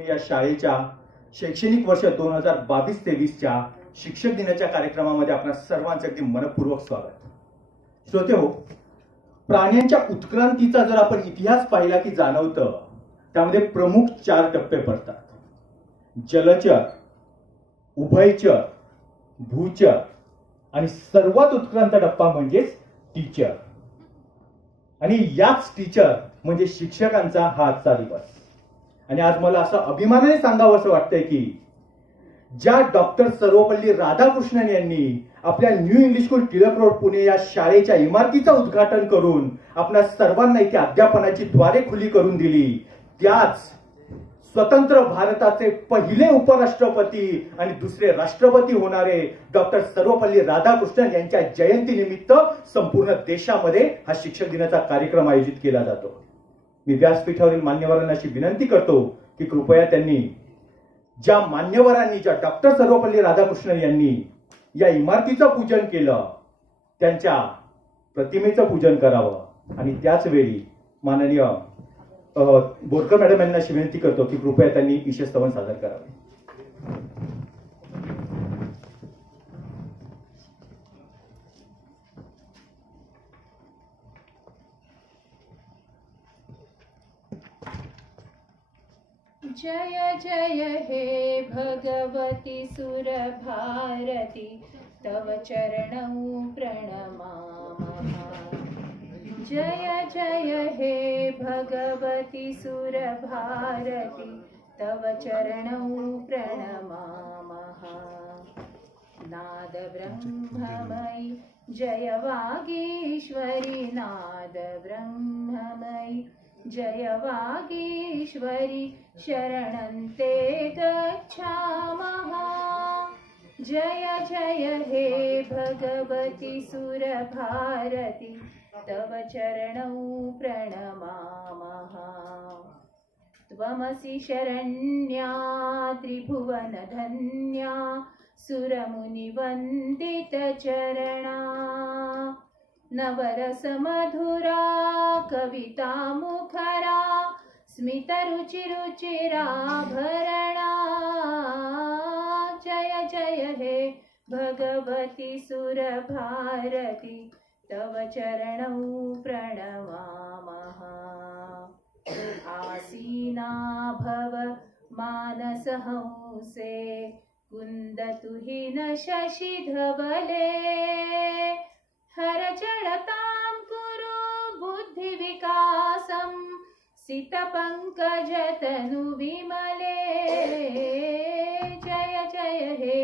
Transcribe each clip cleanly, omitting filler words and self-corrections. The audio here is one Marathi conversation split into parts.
पुणे या शाळेच्या शैक्षणिक वर्ष 2022-23च्या शिक्षक दिनाच्या कार्यक्रमामध्ये आपल्या सर्वांचे अगदी मनपूर्वक स्वागत. श्रोतेहो, प्राण्यांच्या उत्क्रांतीचा जर आपण इतिहास पाहिला की जाणवतं त्यामध्ये प्रमुख 4 टप्पे पडतात. जलचर, उभयचर, भूचर आणि सर्वात उत्क्रांत टप्पा म्हणजेच टीचर. आणि याच टीचर म्हणजे शिक्षकांचा हा आजचा दिवस. आणि आज मला असं अभिमानाने सांगावं असं वाटतंय की ज्या डॉक्टर सर्वपल्ली राधाकृष्णन यांनी आपल्या new English school Tilak road Pune या शाळेच्या इमारतीचं उद्घाटन करून आपल्या सर्वांना इथे अध्यापनाची द्वारे खुली करून दिली, त्याच स्वतंत्र भारताचे पहिले उपराष्ट्रपती आणि दुसरे राष्ट्रपती होणारे डॉक्टर सर्वपल्ली राधाकृष्णन यांच्या जयंतीनिमित्त संपूर्ण देशामध्ये हा शिक्षक दिनाचा कार्यक्रम आयोजित केला जातो. मी व्यासपीठावरील मान्यवरांना अशी विनंती करतो की कृपया त्यांनी ज्या मान्यवरांनी ज्या डॉक्टर सर्वपल्ली राधाकृष्णन यांनी या इमारतीचं पूजन केलं त्यांच्या प्रतिमेचं पूजन करावं. आणि त्याच वेळी माननीय बोरकर मॅडम यांना अशी विनंती करतो की कृपया त्यांनी ईशस्तवन सादर करावे. जय जय हे भगवती सुरभारती तव चरणौ प्रणमामः. जय जय हे भगवती सुरभारती तव चरणौ प्रणमामः. नाद ब्रह्ममयि जय वागीश्वरी, नाद ब्रह्ममयि जय वागीश्वरी, शरणन्ते गच्छामः. जय जय हे भगवती सुरभारती तव चरणौ प्रणमामः. त्वमसि शरण्या त्रिभुवनधन्या सुरमुनिवन्दित चरणा. नवरसमधुरा कविता मुखरा स्मितरुचिरुचिराभरणा. जय जय हे भगवती सुरभारती तव चरणौ प्रणमामः. आसीना भव मानसहंसे कुन्दतुहिन शशिधवले. हरचरणतां कुरु बुद्धिविकासं सितपङ्कजतनु विमले. जय जय हे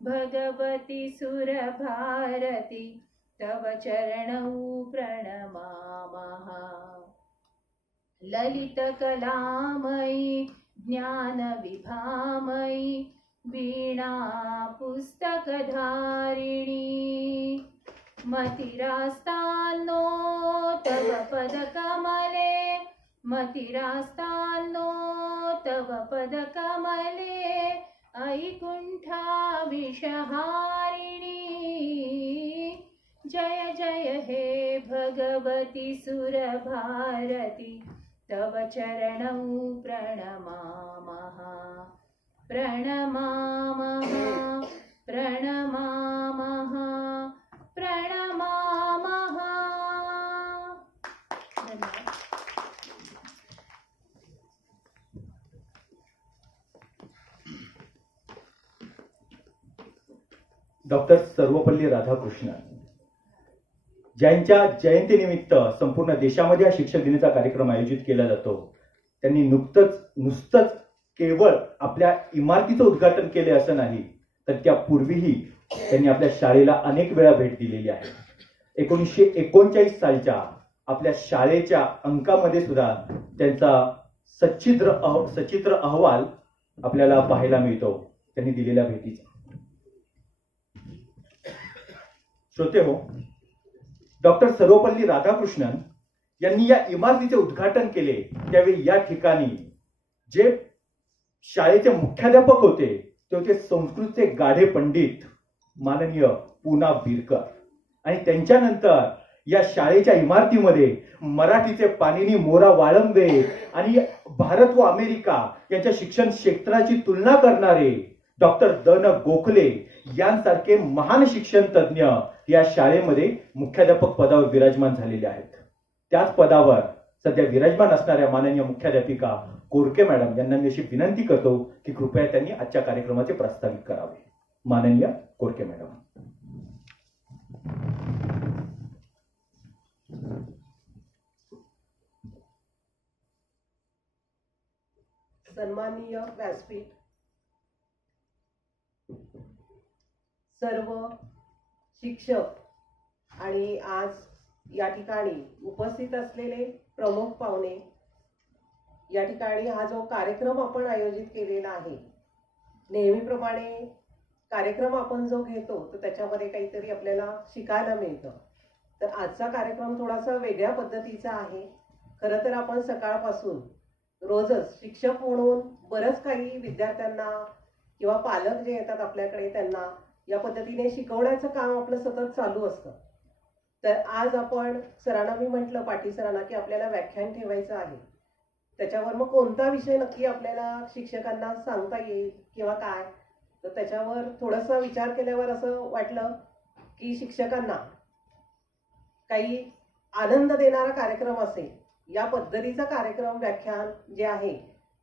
भगवती सुरभारती तव चरणौ प्रणमामः. ललितकलामयि ज्ञानविभामयि वीणा पुस्तकधारिणी. मतिरास्तान्नो तव पदकमले, मतिरास्तान्नो तव पदकमले. ऐकुण्ठा विषहारिणी. जय जय हे भगवती सुरभारती तव चरणौ प्रणमामः. प्रणमामः प्रणमामः प्रणमामः. डॉक्टर सर्वपल्ली राधाकृष्णन ज्यांच्या जयंतीनिमित्त संपूर्ण देशामध्ये हा शिक्षक दिनाचा कार्यक्रम आयोजित केला जातो, त्यांनी नुसतंच केवळ आपल्या इमारतीचं उद्घाटन केले असं नाही, तर त्यापूर्वीही त्यांनी आपल्या शाळेला अनेक वेळा भेट दिलेली आहे. 1939 सालच्या आपल्या शाळेच्या अंकामध्ये सुद्धा त्यांचा सचित्र अहवाल आपल्याला पाहायला मिळतो त्यांनी दिलेल्या भेटीचा. श्रोते हो, डॉक्टर सर्वपल्ली राधाकृष्णन यांनी या इमारतीचे उद्घाटन केले त्यावेळी या ठिकाणी जे शाळेचे मुख्याध्यापक होते ते होते संस्कृतचे गाढे पंडित माननीय पुना बिरकर. आणि त्यांच्यानंतर या शाळेच्या इमारतीमध्ये मराठीचे पाणिनी मोरा वाळंबे आणि भारत व अमेरिका यांच्या शिक्षण क्षेत्राची तुलना करणारे डॉक्टर द.न. गोखले यांसारखे महान शिक्षण तज्ज्ञ या शाळेमध्ये मुख्याध्यापक पदावर विराजमान झालेले आहेत. त्याच पदावर सध्या विराजमान असणाऱ्या माननीय मुख्याध्यापिका कोरके मॅडम यांना मी अशी विनंती करतो की कृपया त्यांनी आजच्या कार्यक्रमाचे प्रास्ताविक करावे. माननीय कोरके मॅडम. सन्माननीय व्यासपीठ, सर्व शिक्षक आणि आज या ठिकाणी उपस्थित असलेले प्रमुख पाहुणे, या ठिकाणी हा जो कार्यक्रम आपण आयोजित केलेला आहे, नेहमीप्रमाणे कार्यक्रम आपण जो घेतो तर त्याच्यामध्ये काहीतरी आपल्याला शिकायला मिळतं. तर आजचा कार्यक्रम थोडासा वेगळ्या पद्धतीचा आहे. खरं तर आपण सकाळपासून रोजच शिक्षक म्हणून बरंच काही विद्यार्थ्यांना किंवा पालक जे येतात आपल्याकडे त्यांना या पद्धतीने शिकवण्याचं काम आपलं सतत चालू असतं. तर आज आपण सरांना मी म्हटलं, पाटील सरांना, की आपल्याला व्याख्यान ठेवायचं आहे. त्याच्यावर मग कोणता विषय नक्की आपल्याला शिक्षकांना सांगता येईल किंवा काय, तर त्याच्यावर थोडासा विचार केल्यावर असं वाटलं की शिक्षकांना काही आनंद देणारा कार्यक्रम असेल या पद्धतीचा कार्यक्रम व्याख्यान जे आहे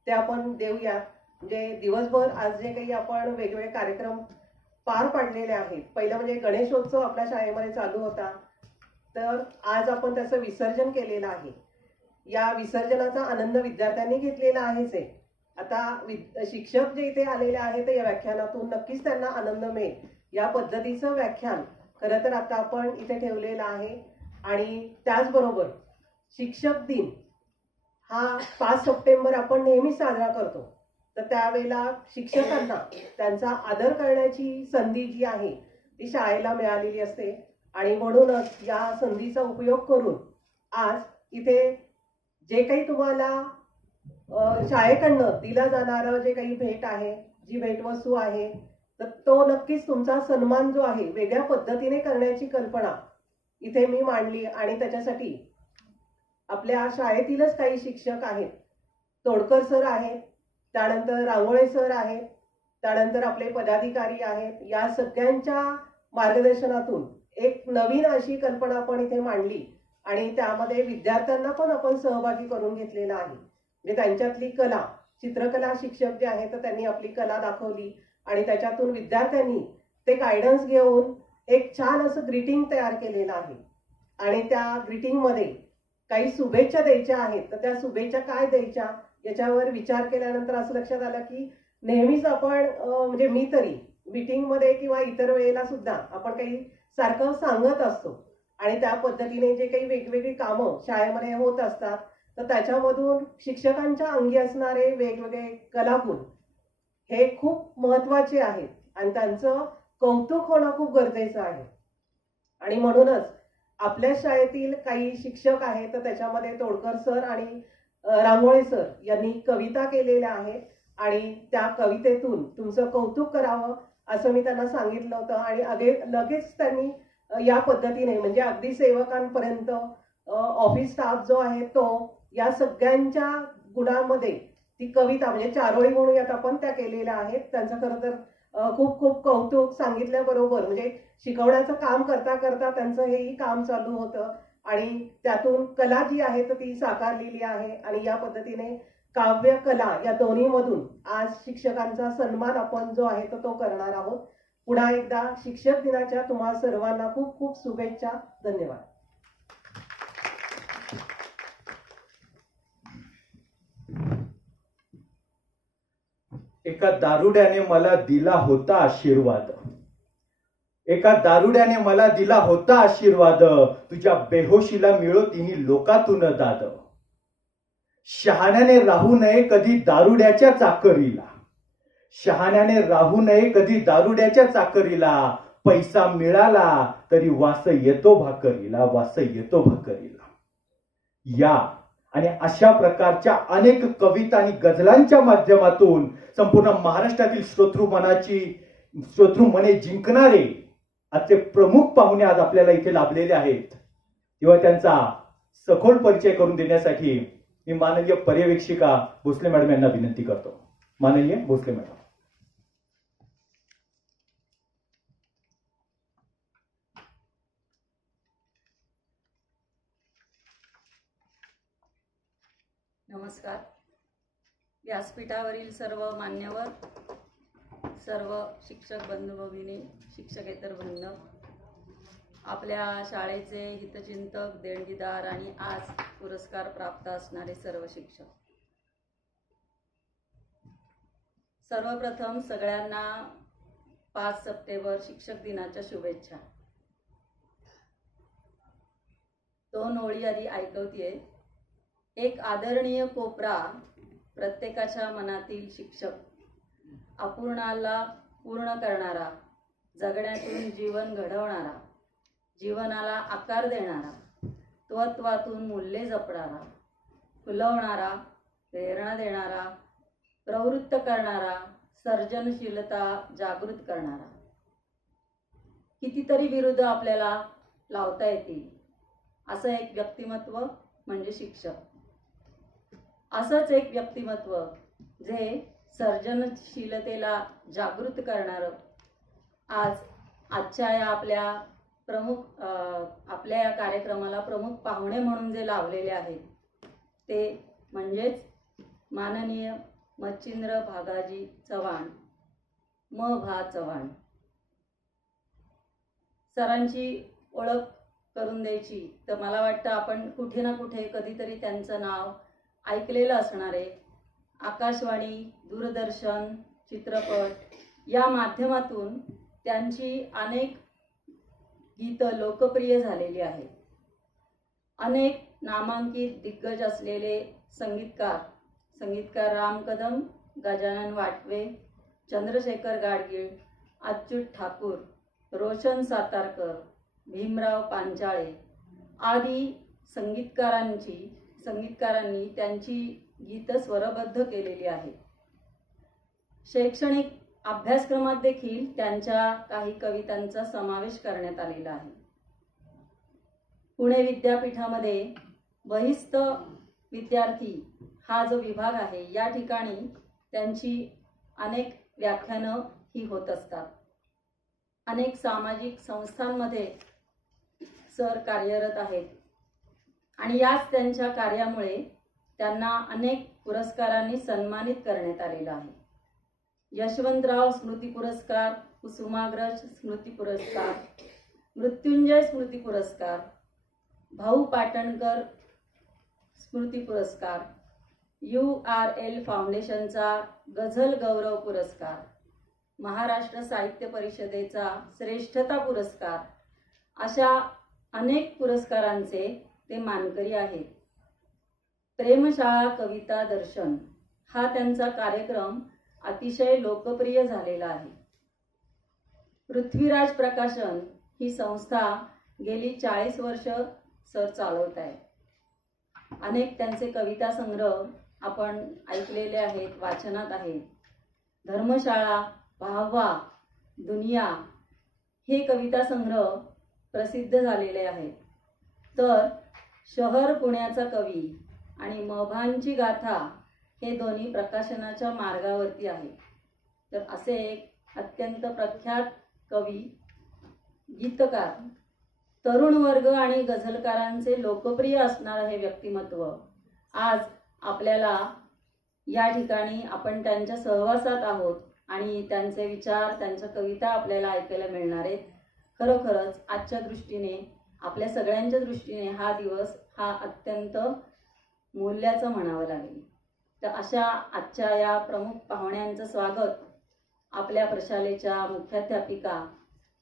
ते आपण देऊयात. म्हणजे दिवसभर आज जे काही आपण वेगवेगळे कार्यक्रम पार पाडलेले आहेत, पहिलं म्हणजे गणेशोत्सव आपल्या शाळेमध्ये चालू होता, तर आज आपण त्याचं विसर्जन केलेलं आहे. या विसर्जनाचा आनंद विद्यार्थ्यांनी घेतलेला आहेच आहे. आता शिक्षक जे इथे आलेले आहेत या व्याख्यानातून नक्कीच त्यांना आनंद मिळेल. या पद्धतीचं व्याख्यान खरं तर आता आपण इथे ठेवलेलं आहे. आणि त्याचबरोबर शिक्षक दिन हा 5 सप्टेंबर आपण नेहमी साजरा करतो, तर त्यावेळेला शिक्षकांना त्यांचा आदर करण्याची संधी जी आहे ती शाळेला मिळालेली असते. आणि म्हणूनच या संधीचा उपयोग करून आज इथे जे काही तुम्हाला शाळेकडनं दिला जाणारं जे काही भेट आहे, जी भेटवस्तू आहे, तर तो नक्कीच तुमचा सन्मान जो आहे वेगळ्या पद्धतीने करण्याची कल्पना इथे मी मांडली. आणि त्याच्यासाठी आपल्या शाळेतीलच काही शिक्षक आहेत, तोडकर सर आहेत, त्यानंतर रांगोळे सर आहेत, त्यानंतर आपले पदाधिकारी आहेत. या सगळ्यांच्या मार्गदर्शनातून एक नवीन अशी कल्पना आपण इथे मांडली आणि त्यामध्ये विद्यार्थ्यांना पण आपण सहभागी करून घेतलेला आहे. म्हणजे त्यांच्यातली कला, चित्रकला शिक्षक जे आहेत तर त्यांनी आपली कला दाखवली आणि त्याच्यातून विद्यार्थ्यांनी ते गायडन्स घेऊन एक छान असं ग्रीटिंग तयार केलेलं आहे. आणि त्या ग्रीटिंगमध्ये काही शुभेच्छा द्यायच्या आहेत, तर त्या शुभेच्छा काय द्यायच्या याच्यावर विचार केल्यानंतर असं लक्षात आलं की नेहमीच आपण म्हणजे मी तरी मीटिंगमध्ये किंवा इतर वेळेला सुद्धा आपण काही सारखं सांगत असतो आणि त्या पद्धतीने जे काही वेगवेगळी कामं शाळेमध्ये होत असतात तर त्याच्यामधून शिक्षकांच्या अंगी असणारे वेगवेगळे कलागुण हे खूप महत्वाचे आहेत आणि त्यांचं कौतुक होणं खूप गरजेचं आहे. आणि म्हणूनच आपल्या शाळेतील काही शिक्षक आहेत तर त्याच्यामध्ये तोडकर सर आणि रांगोळे सर यांनी कविता केलेल्या आहेत आणि त्या कवितेतून तुमचं कौतुक करावं असं मी त्यांना सांगितलं होतं. आणि लगेच त्यांनी या पद्धतीने म्हणजे अगदी सेवकांपर्यंत ऑफिस स्टाफ जो आहे तो या सगळ्यांच्या गुणांमध्ये ती कविता म्हणजे चारोळी म्हणूयात आपण त्या केलेल्या आहेत. त्यांचं खरं तर खूप खूप कौतुक सांगितल्याबरोबर म्हणजे शिकवण्याचं काम करता करता त्यांचं हेही काम चालू होतं आणि त्यातून कला जी आहे तर ती साकारलेली आहे. आणि या पद्धतीने काव्य कला या दोन्हीमधून आज शिक्षकांचा सन्मान आपण जो आहे तो करणार आहोत. पुन्हा एकदा शिक्षक दिनाच्या तुम्हा सर्वांना खूप खूप शुभेच्छा. धन्यवाद. एका दारुड्याने मला दिला होता आशीर्वाद, एका दारुड्याने मला दिला होता आशीर्वाद, तुझ्या बेहोशीला मिळो तिन्ही लोकातून दाद. शहाण्याने राहू नये कधी दारुड्याच्या चाकरीला, शहाण्याने राहू नये कधी दारुड्याच्या चाकरीला, पैसा मिळाला तरी वास येतो भाकरीला, वास येतो भाकरीला. या आणि अशा प्रकारच्या अनेक कविता आणि गझलांच्या माध्यमातून संपूर्ण महाराष्ट्रातील श्रोतृमने जिंकणारे आजचे प्रमुख पाहुणे आज आपल्याला इथे लाभलेले आहेत. तेव्हा त्यांचा सखोल परिचय करून देण्यासाठी मी माननीय पर्यवेक्षिका भोसले मॅडम यांना विनंती करतो. माननीय भोसले मॅडम. नमस्कार. व्यासपीठावरील सर्व मान्यवर, सर्व शिक्षक बंधू भगिनी, शिक्षकेतर वृंद, आपल्या शाळेचे हितचिंतक, देणगीदार आणि आज पुरस्कार प्राप्त असणारे सर्व शिक्षक, सर्वप्रथम सगळ्यांना 5 सप्टेंबर शिक्षक दिनाच्या शुभेच्छा. 2 ओळी आधी ऐकवतेय. एक आदरणीय कोपरा प्रत्येकाच्या मनातील शिक्षक, अपूर्णाला पूर्ण करणारा, जगण्यातून जीवन घडवणारा, जीवनाला आकार देणारा, तत्वातून मूल्ये जपणारा, फुलवणारा, प्रेरणा देणारा, प्रवृत्त करणारा, सर्जनशीलता जागृत करणारा. कितीतरी विरुद्ध आपल्याला लावता येतील असं एक व्यक्तिमत्व म्हणजे शिक्षक. असंच एक व्यक्तिमत्व जे सर्जनशीलतेला जागृत करणारं आजच्या या आपल्या या कार्यक्रमाला प्रमुख पाहुणे म्हणून जे लावलेले आहेत ते म्हणजेच माननीय मच्छिंद्र भागाजी चव्हाण, भा चव्हाण. सरांची ओळख करून द्यायची तर मला वाटतं आपण कुठे ना कुठे कधीतरी त्यांचं नाव ऐकलेलं असणार आहे. आकाशवाणी, दूरदर्शन, चित्रपट या माध्यमातून त्यांची अनेक गीतं लोकप्रिय झालेली आहेत. अनेक नामांकित दिग्गज असलेले संगीतकार राम कदम, गजानन वाटवे, चंद्रशेखर गाडगीळ, अच्युत ठाकूर, रोशन सातारकर, भीमराव पांचाळे आदी संगीतकारांनी त्यांची गीतं स्वरबद्ध केलेली आहेत. शैक्षणिक अभ्यासक्रमात देखील त्यांच्या काही कवितांचा समावेश करण्यात आलेला आहे. पुणे विद्यापीठामध्ये बहिस्थ विद्यार्थी हा जो विभाग आहे या ठिकाणी त्यांची अनेक व्याख्यानं ही होत असतात. अनेक सामाजिक संस्थांमध्ये सर कार्यरत आहेत आणि याच त्यांच्या कार्यामुळे त्यांना अनेक पुरस्कारांनी सन्मानित करण्यात आलेलं आहे. यशवंतराव स्मृती पुरस्कार, कुसुमाग्रज स्मृती पुरस्कार, मृत्युंजय स्मृती पुरस्कार, भाऊ पाटणकर स्मृती पुरस्कार, URL फाउंडेशनचा गझल गौरव पुरस्कार, महाराष्ट्र साहित्य परिषदेचा श्रेष्ठता पुरस्कार अशा अनेक पुरस्कारांचे ते मानकरी आहेत. प्रेमशाळा कविता दर्शन हा त्यांचा कार्यक्रम अतिशय लोकप्रिय झालेला आहे. पृथ्वीराज प्रकाशन ही संस्था गेली 40 वर्ष सर चालवत आहे. अनेक त्यांचे कविता संग्रह आपण ऐकलेले आहेत, वाचनात आहेत. धर्मशाळा, वाहवा, दुनिया हे कविता संग्रह प्रसिद्ध झालेले आहेत. तर शहर पुण्याचा कवी आणि मभांची गाथा हे दोन्ही प्रकाशनाच्या मार्गावरती आहे. तर असे एक अत्यंत प्रख्यात कवी, गीतकार, तरुण वर्ग आणि गझलकारांचे लोकप्रिय असणारे हे व्यक्तिमत्व आज आपल्याला या ठिकाणी आपण त्यांच्या सहवासात आहोत आणि त्यांचे विचार, त्यांच्या कविता आपल्याला ऐकायला मिळणार आहेत. खरोखरच आजच्या दृष्टीने, आपल्या सगळ्यांच्या दृष्टीने हा दिवस हा अत्यंत मूल्याचा म्हणावं लागेल. तर अशा आजच्या या प्रमुख पाहुण्यांचं स्वागत आपल्या प्रशालेच्या मुख्याध्यापिका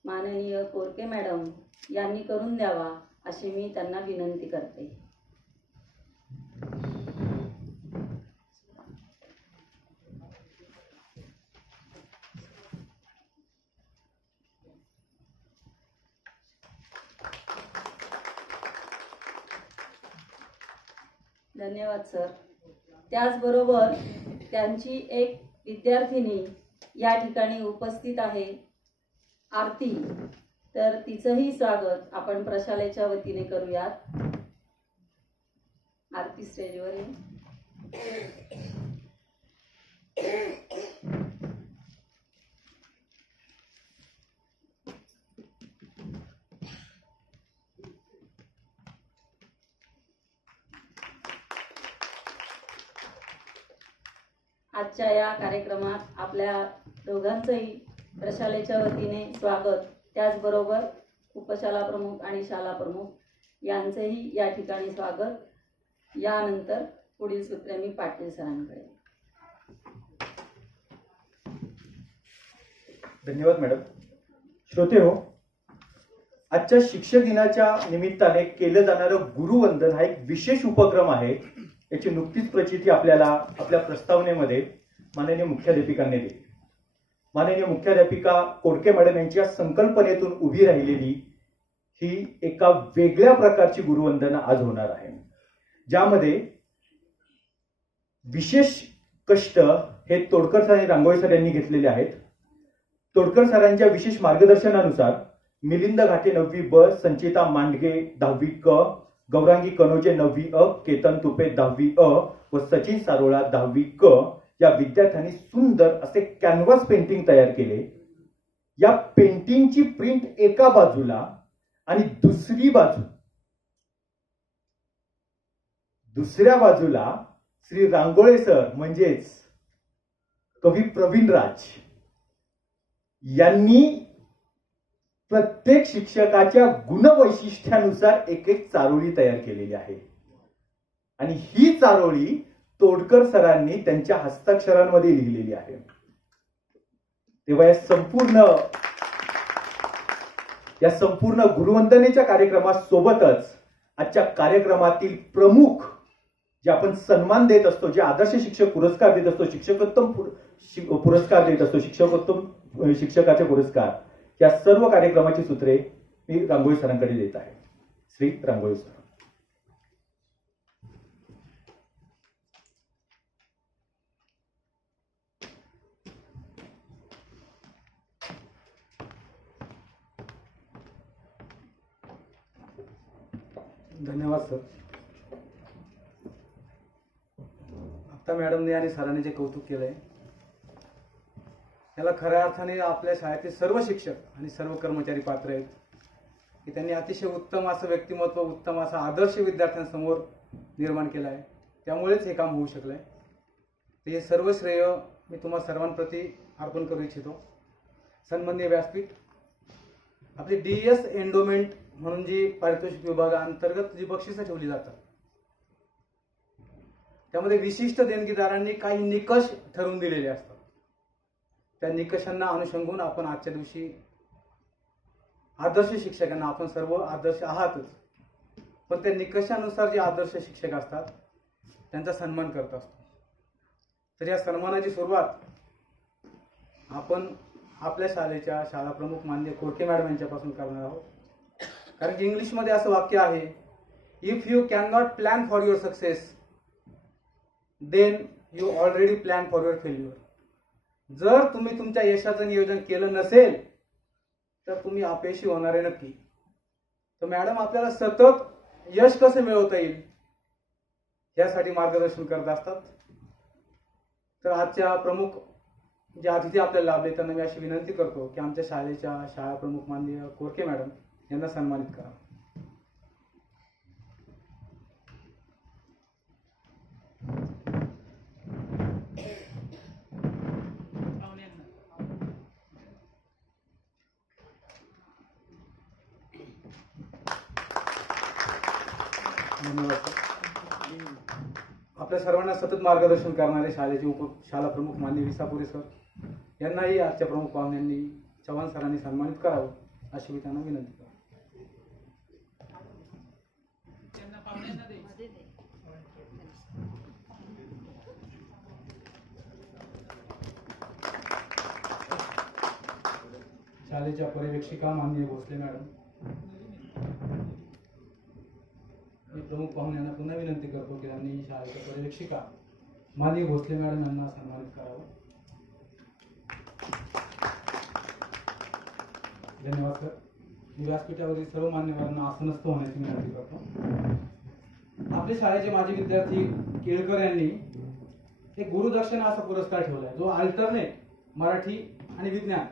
माननीय कोरके मॅडम यांनी करून द्यावा अशी मी त्यांना विनंती करते. धन्यवाद सर. त्याचबरोबर त्यांची एक विद्यार्थिनी या ठिकाणी उपस्थित आहे, आरती. तर तिचंही स्वागत आपण प्रशालेच्या वतीने करूयात. आरती स्टेजवर आहे. आजच्या या कार्यक्रमात आपल्या दोघांचंही प्रशालेच्या वतीने स्वागत, त्याचबरोबर उपशाला प्रमुख आणि शाला प्रमुख यांचंही या ठिकाणी स्वागत. यानंतर पुढील सूत्रे मी पाटील सरांकडे. धन्यवाद मॅडम. श्रोते हो, आजच्या शिक्षक दिनाच्या निमित्ताने केलं जाणारं गुरुवंदन हा एक विशेष उपक्रम आहे. याची नुकतीच प्रचिती आपल्याला आपल्या प्रस्तावनेमध्ये माननीय मुख्याध्यापिकांनी दिली. माननीय मुख्याध्यापिका कोडके मॅडम यांच्या संकल्पनेतून उभी राहिलेली ही एका वेगळ्या प्रकारची गुरुवंदना आज होणार आहे, ज्यामध्ये विशेष कष्ट हे तोडकर सर आणि रांगोळी सर यांनी घेतलेले आहेत. तोडकर सरांच्या विशेष मार्गदर्शनानुसार मिलिंद घाटे 9वी ब, संचिता मांडगे 10वी क, गौरांगी कनोजे 9वी अ, केतन तुपे 10वी अ व सचिन सारोळा 10वी क या विद्यार्थ्यांनी सुंदर असे कॅनव्हास पेंटिंग तयार केले. या पेंटिंगची प्रिंट एका बाजूला आणि दुसऱ्या बाजूला श्री रांगोळे सर म्हणजेच कवी प्रवीण राज यांनी प्रत्येक शिक्षकाच्या गुणवैशिष्ट्यानुसार एक एक चारोळी तयार केलेली आहे. आणि ही चारोळी तोडकर सरांनी त्यांच्या हस्ताक्षरांमध्ये लिहिलेली आहे. तेव्हा या संपूर्ण गुरुवंदनेच्या कार्यक्रमासोबतच आजच्या कार्यक्रमातील प्रमुख जे आपण सन्मान देत असतो, जे आदर्श शिक्षक पुरस्कार देत असतो, शिक्षकोत्तम पुरस्कार देत असतो, शिक्षकाचे पुरस्कार, या सर्व कार्यक्रमाची सूत्रे मी रांगोळी सरांकडे देत आहे. श्री रांगोळी सर. धन्यवाद सर. आता मॅडमने आणि सरांनी जे कौतुक केलंय याला खऱ्या अर्थाने आपल्या शाळेतील सर्व शिक्षक आणि सर्व कर्मचारी पात्र आहेत की त्यांनी अतिशय उत्तम असं व्यक्तिमत्व, उत्तम असा आदर्श विद्यार्थ्यांसमोर निर्माण केला आहे. त्यामुळेच हे काम होऊ शकलंय. तर हे सर्व श्रेय मी तुम्हा सर्वांप्रती अर्पण करू इच्छितो. सन्माननीय व्यासपीठ, आपली DES एंडोमेंट म्हणून जी पारितोषिक विभागाअंतर्गत जी बक्षिसं ठेवली जातात त्यामध्ये विशिष्ट देणगीदारांनी काही निकष ठरवून दिलेले असतात. त्या निकषांना अनुसंगून आपण आजच्या दिवशी आदर्श शिक्षकांना, आपण सर्व आदर्श आहातच, पण त्या निकषानुसार जे आदर्श शिक्षक असतात त्यांचा सन्मान करत असतो. तर या सन्मानाची सुरुवात आपण आपल्या शाळेच्या शाळा प्रमुख माननीय कोडके मॅडम यांच्यापासून करणार आहोत. कारण की इंग्लिशमध्ये असं वाक्य आहे, if you can not plan for your success then you already plan for your failure. जर तुम्ही तुमच्या यशाचं नियोजन केलं नसेल तर तुम्ही अपयशी होणार आहे नक्की. तर मॅडम आपल्याला सतत यश कसं मिळवता येईल यासाठी मार्गदर्शन करत असतात. तर आजच्या प्रमुख जे अतिथी आपल्याला लाभले त्यांना मी अशी विनंती करतो की आमच्या शाळेच्या शाळा प्रमुख माननीय कोडके मॅडम यांना सन्मानित करा. धन्यवाद. आपल्या सर्वांना सतत मार्गदर्शन करणारे शाळेचे शाळा प्रमुख माननीय विसापुरे सर यांनाही आजच्या प्रमुख पाहुण्यांनी चव्हाण सरांनी सन्मानित करावं अशी मी त्यांना विनंती करतो. शाळेच्या पर्यवेक्षिका माननीय भोसले मॅडम, मी प्रमुख पाहुण्यांना पुन्हा विनंती करतो की त्यांनी शाळेच्या पर्यवेक्षिका माननीय भोसले मॅडम यांना सन्मानित करावं. धन्यवाद सर. मी व्यासपीठावरील सर्व मान्यवरांना आसनस्थ होण्याची विनंती करतो. आपल्या शाळेचे माजी विद्यार्थी केळकर यांनी एक गुरुदक्षिणा असा पुरस्कार ठेवलाय, जो अल्टरनेट मराठी आणि विज्ञान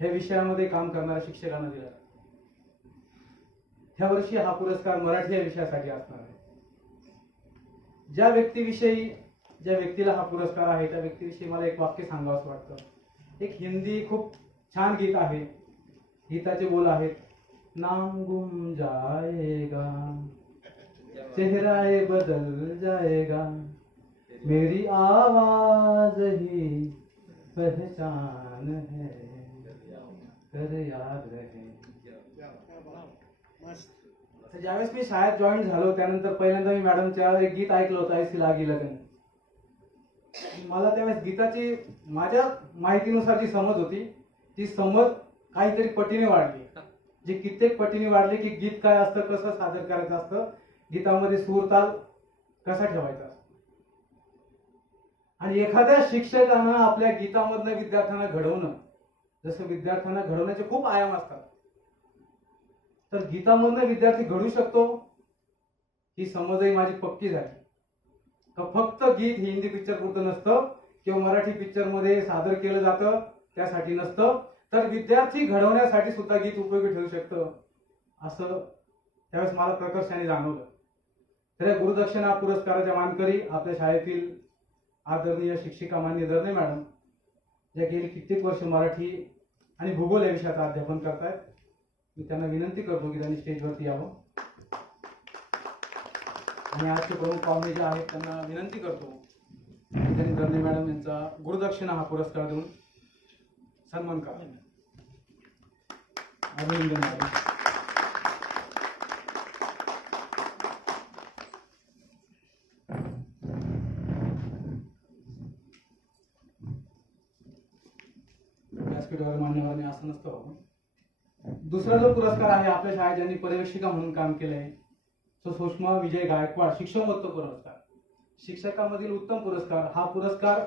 ह्या विषयामध्ये काम करणाऱ्या शिक्षकांना दिला. ह्या वर्षी हा पुरस्कार मराठी या विषयासाठी असणार आहे. ज्या व्यक्तीला हा पुरस्कार आहे त्या व्यक्तीविषयी मला एक वाक्य सांगावंसं वाटतं. एक हिंदी खूप छान गीत आहे. गीताचे बोल आहेत, नाम गुम जाएगा, चेहरा बदल जाएगा, मेरी आवाज ही पहचान है, कर याद रहे. ज्यावेळेस मी शाळेत जॉईन झालो त्यानंतर पहिल्यांदा मी मॅडमच्या एक गीत ऐकलं होतं, ऐसी लागी लगन. मला त्यावेळेस गीताची माझ्या माहितीनुसार जी समज होती ती समज काहीतरी पटीने वाढली, जी कित्येक पटीने वाढली की गीत काय असतं, कसं सादर करायचं असतं, गीतामध्ये सूर ताल कसा ठेवायचा. आणि एखाद्या शिक्षकानं आपल्या गीतामधनं विद्यार्थ्यांना घडवणं, जसं विद्यार्थ्यांना घडवण्याचे खूप आयाम असतात, तर गीतामधनं विद्यार्थी घडू शकतो ही समजही माझी पक्की झाली. का फक्त गीत हिंदी पिक्चर पुरतं नसतं किंवा मराठी पिक्चर मध्ये सादर केलं जातं त्यासाठी नसतं, तर विद्यार्थी घडवण्यासाठी सुद्धा गीत उपयोगी ठरू शकतं असं त्यावेळेस मला प्रकर्षाने जाणवलं. तर या गुरुदक्षिणा पुरस्काराच्या मानकरी आपल्या शाळेतील आदरणीय शिक्षिका मान्य दर्णे मॅडम, ज्या गेली कित्येक वर्ष मराठी आणि भूगोल या विषयाचं अध्यापन करतायत. मी त्यांना विनंती करतो की त्यांनी स्टेजवरती यावं आणि आजचे प्रमुख पाहुणे जे आहेत त्यांना विनंती करतो की त्यांनी दर्णे मॅडम यांचा गुरुदक्षिणा हा पुरस्कार देऊन सन्मान करा. अभिनंदन मॅडम. व्यासपीठावर मान्यवरांनी असं नसतं. दुसरा जो पुरस्कार आहे आपल्या शाळेत ज्यांनी पर्यवेक्षिका म्हणून काम केलंय तो सुषमा विजय गायकवाड शिक्षकोत्तर पुरस्कार, शिक्षकांमधील उत्तम पुरस्कार. हा पुरस्कार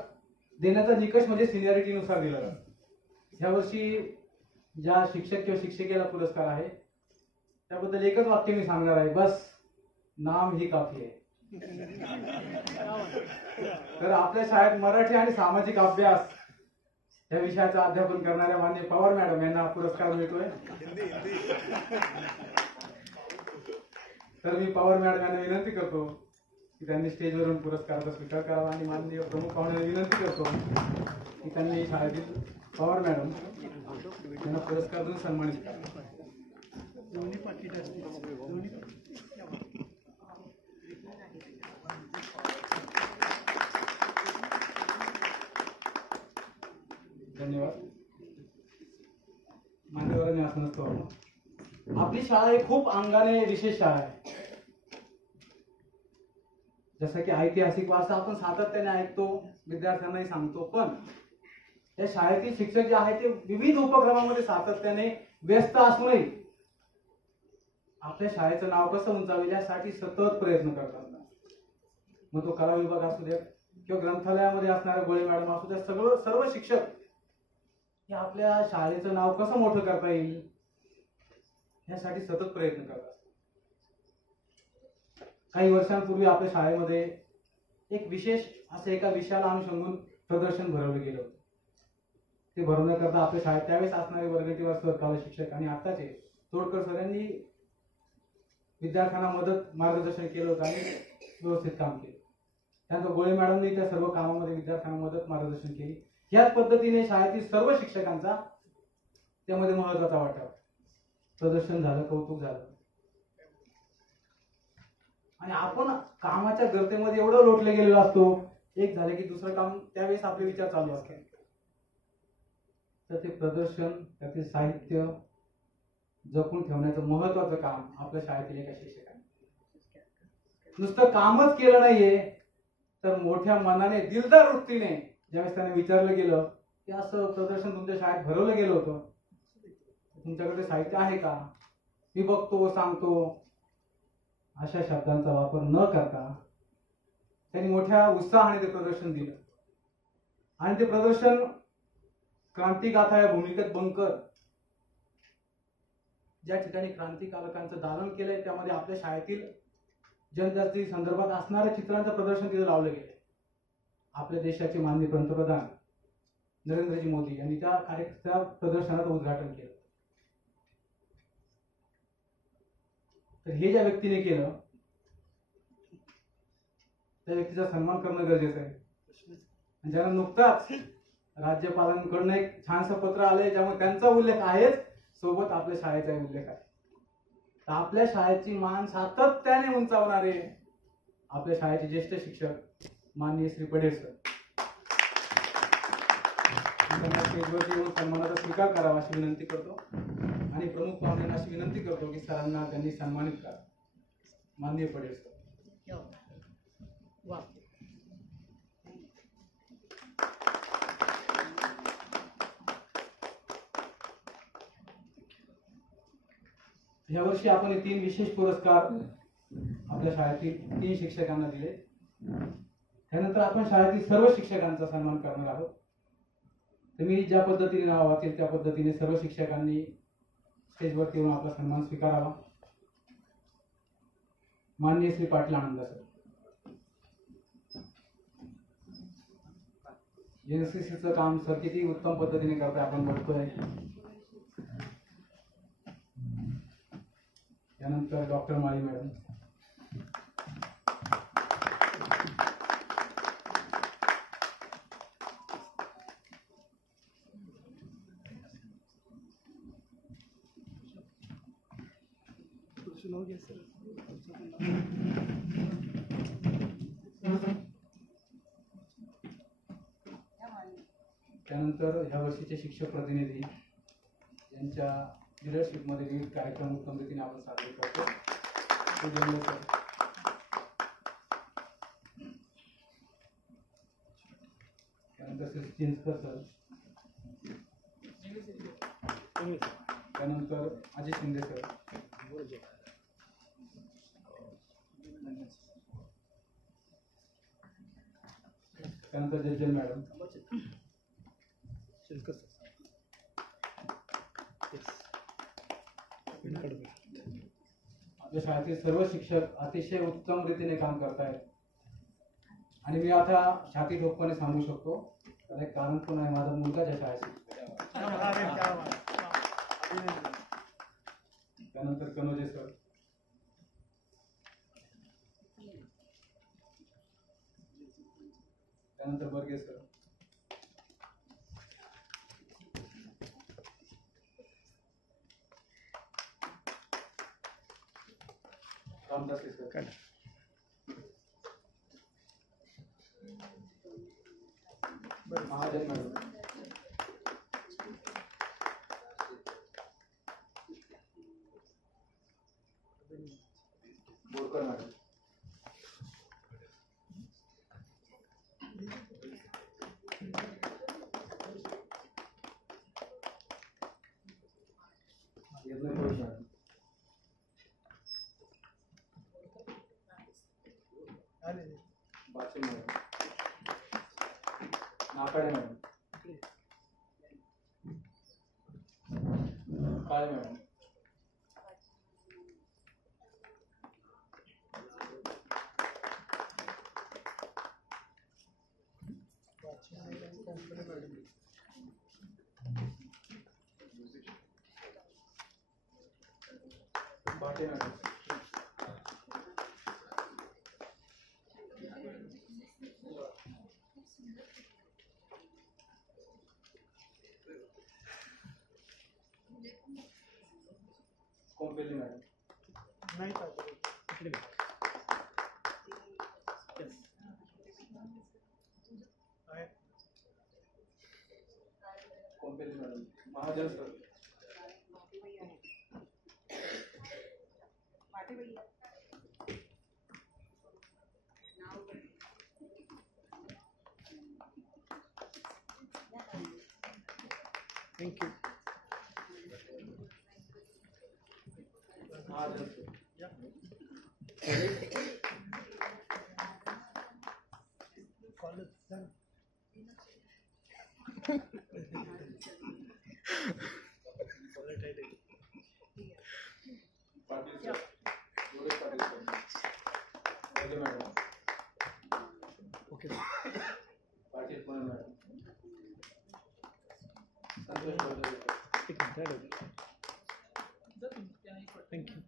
देण्याचा निकष म्हणजे सिनियरिटीनुसार दिला जातो. यावर्षी ज्या शिक्षक किंवा शिक्षिकेला पुरस्कार आहे त्याबद्दल एकच वाक्य मी सांगणार आहे, बस नाम ही काफी आहे. तर आपल्या शाळेत मराठी आणि सामाजिक अभ्यास या विषयाचं अध्यापन करणाऱ्या मान्य पवार मॅडम यांना हा पुरस्कार मिळतोय. तर मी पवार मॅडम यांना विनंती करतो की त्यांनी स्टेजवरून पुरस्काराचा स्वीकार करावा आणि माननीय प्रमुख पाहुण्यांना विनंती करतो की त्यांनी शाळेतील पवार मॅडम यांना पुरस्कार देऊन सन्मानित करावा. धन्यवाद. मान्यवरांनी असं नसतो. आपली शाळा ही खूप अंगाने विशेष शाळा आहे. जसं की ऐतिहासिक वारसा आपण सातत्याने ऐकतो, विद्यार्थ्यांनाही सांगतो, पण या शाळेतील शिक्षक जे आहेत ते विविध उपक्रमामध्ये सातत्याने व्यस्त असूनही आपल्या शाळेचं नाव कसं उंचावेल यासाठी सतत प्रयत्न करतात. मग तो कला विभाग असू द्या किंवा ग्रंथालयामध्ये असणारे गोळे मॅडम असू द्या, सर्व शिक्षक हे आपल्या शाळेचं नाव कसं मोठं करता येईल यासाठी सतत प्रयत्न करतात. काही वर्षांपूर्वी आपल्या शाळेमध्ये एक विशेष असं एका विषयाला अनुषंगून प्रदर्शन भरवलं गेलं होतं. ते भरवण्याकरता आपल्या शाळेत त्यावेळेस असणारे वर्गटीवार सर, कला शिक्षक आणि आताचे तोडकर सर यांनी विद्यार्थ्यांना मदत मार्गदर्शन केलं होतं आणि व्यवस्थित काम केलं. त्यानंतर गोळे मॅडमनी त्या सर्व कामामध्ये विद्यार्थ्यांना मदत मार्गदर्शन केली. याच पद्धतीने शाळेतील सर्व शिक्षकांचा त्यामध्ये महत्वाचा वाटा. प्रदर्शन झालं, कौतुक झालं आणि आपण कामाच्या गर्तेमध्ये एवढं लोटले गेलेलो असतो, एक झालं की दुसरं काम त्यावेळेस आपले विचार चालू असतात. तर ते प्रदर्शन, त्यातील साहित्य जपून ठेवण्याचं महत्वाचं काम आपल्या शाळेतील एका शिक्षकाने. नुसतं कामच केलं नाहीये तर मोठ्या मनाने, दिलदार वृत्तीने ज्यावेळेस त्याने विचारलं गेलं की असं प्रदर्शन तुमच्या शाळेत भरवलं गेलं होतं, तुमच्याकडे साहित्य आहे का, मी बघतो, सांगतो, अशा शब्दांचा वापर न करता त्यांनी मोठ्या उत्साहाने ते प्रदर्शन दिलं. आणि ते प्रदर्शन क्रांतिगाथा या भूमिकेत बंकर, ज्या ठिकाणी क्रांतिकारकांचं दालन केलंय त्यामध्ये आपल्या शाळेतील जनजाती संदर्भात असणाऱ्या चित्रांचं प्रदर्शन तिथे लावलं गेलंय. आपल्या देशाचे माननीय पंतप्रधान नरेंद्रजी मोदी यांनी त्या प्रदर्शनाचं उद्घाटन केलं. तर हे ज्या व्यक्तीने केलं त्या व्यक्तीचा सन्मान करणं गरजेचं आहे. ज्यांना नुकताच राज्यपालांकडून एक छानसं पत्र आलंय ज्यामुळे त्यांचा उल्लेख आहेच, सोबत आपल्या शाळेचा उल्लेख आहे. तर आपल्या शाळेची मान सातत्याने उंचावणारे आपल्या शाळेचे ज्येष्ठ शिक्षक माननीय श्री पडेल सर, त्यांना स्टेजवरती येऊन सन्मानाचा स्वीकार करावा अशी विनंती करतो आणि प्रमुख पाहुण्यांना अशी विनंती करतो की सरांना त्यांनी सन्मानित करा. माननीय पडेल सर. यावर्षी आपण हे 3 विशेष पुरस्कार आपल्या शाळेतील 3 शिक्षकांना दिले. त्यानंतर आपण शाळेतील सर्व शिक्षकांचा सन्मान करणार आहोत. तुम्ही ज्या पद्धतीने नाव वाचेल त्या पद्धतीने सर्व शिक्षकांनी स्टेजवरती येऊन आपला सन्मान स्वीकारावा. माननीय श्री पाटील आनंद सर, एनसीसीचं काम सर किती उत्तम पद्धतीने करताय आपण बघतोय. त्यानंतर डॉक्टर माळी मॅडम, त्यानंतर ह्या वर्षीचे शिक्षक प्रतिनिधी यांच्या लिडरशिपमध्ये विविध कार्यक्रम उत्तम रीतीने आपण साजरे करतो. त्यानंतर श्री चिंचकर सर, त्यानंतर अजय शिंदे सर, त्यानंतर जज्जल मॅडम, आपल्या शाळेतील सर्व शिक्षक अतिशय उत्तम रीतीने काम करतायत. आणि मी आता छाती ठोकपणे सांगू शकतो त्याला एक कारण पण आहे, माझा मुलगा ज्या शाळेत शिकतो. त्यानंतर कनोजे सर, त्यानंतर Barge sir, Ramdas sir, Mahajan madam, Borkar madam, madam, Bache madam, Nakade madam, Kale madam, Bhate madam, Kompeli madam, Kompeli madam, Mahajan sir, Thank you. Mahajan sir, Patil sir, Gore Patil sir, madam, Okay. Thank you.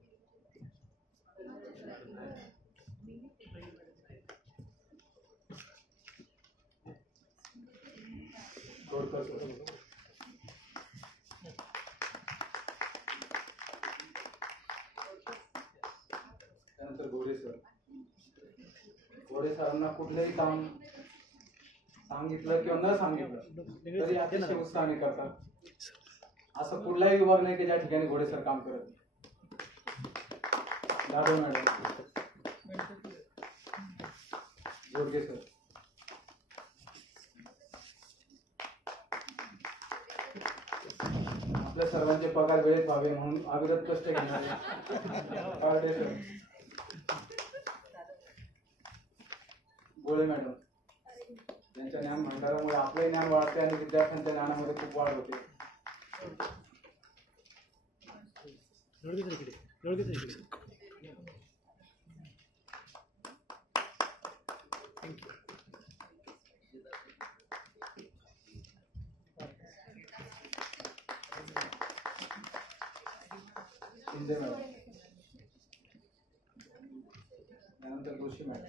त्यानंतर घोडे सरांना कुठलंही काम सांगितलं किंवा न सांगितलं तरी अतिशय उत्साहाने करतात. असं कुठलाही विभाग नाही की ज्या ठिकाणी घोडे सर काम करत. जाधव मॅडम, जोडगे सर, आपल्या सर्वांचे पगार वेळेत व्हावे म्हणून अविरत कष्ट घेणारे काळडे सर, गोळे मॅडम, त्यांच्या ज्ञान भंडारामुळे आपले ज्ञान वाढते आणि विद्यार्थ्यांच्या ज्ञानामध्ये खूप वाढ होते. शिंदे मॅडम, त्यानंतर जोशी मॅडम,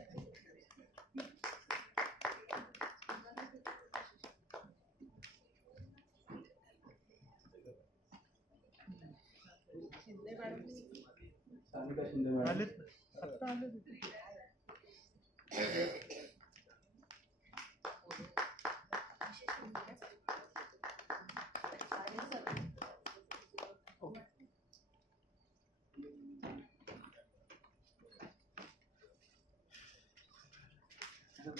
सानिका शिंदे मॅडम,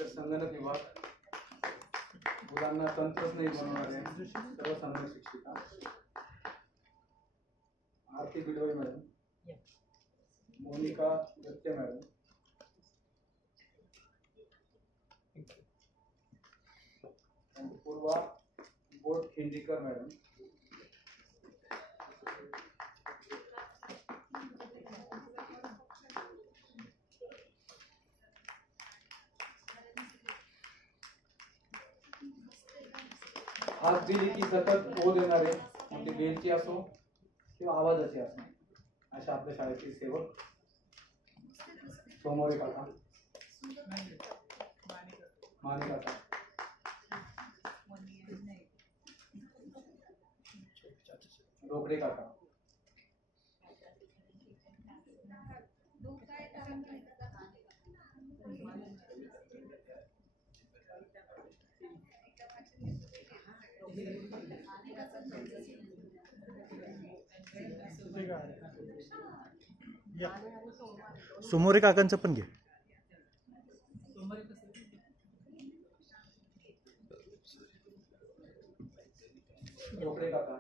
संगणक विभाग, मुलांना तंत्रज्ञ बनवणारे सर्व संगणक शिक्षिका, आरती बिडवे मॅडम, मोनिका दत्ते मॅडम, पूर्वा बोट खिंडीकर मॅडम, हात दिली की सतत ओ देणारे, मग ती बेलची असो किंवा आवाजाची असो, अशा आपल्या शाळेतील सेवक सोमवारी काका, माने काका, रोकडे काका, समोरे काकांचं पण घे. रोकडे काका,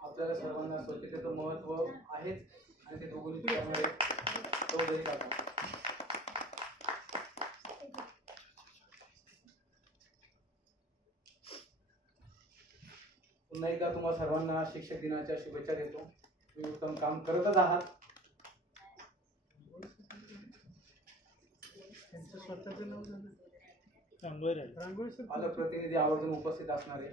आपल्याला सर्वांना स्वच्छतेचं महत्व आहेच आणि ते दोघांनी त्यामुळे चौधरी काका, पुन्हा एकदा तुम्हाला सर्वांना शिक्षक दिनाच्या शुभेच्छा देतो. तुम्ही उत्तम काम करतच आहात. पालक प्रतिनिधी आवर्जून उपस्थित असणार आहे.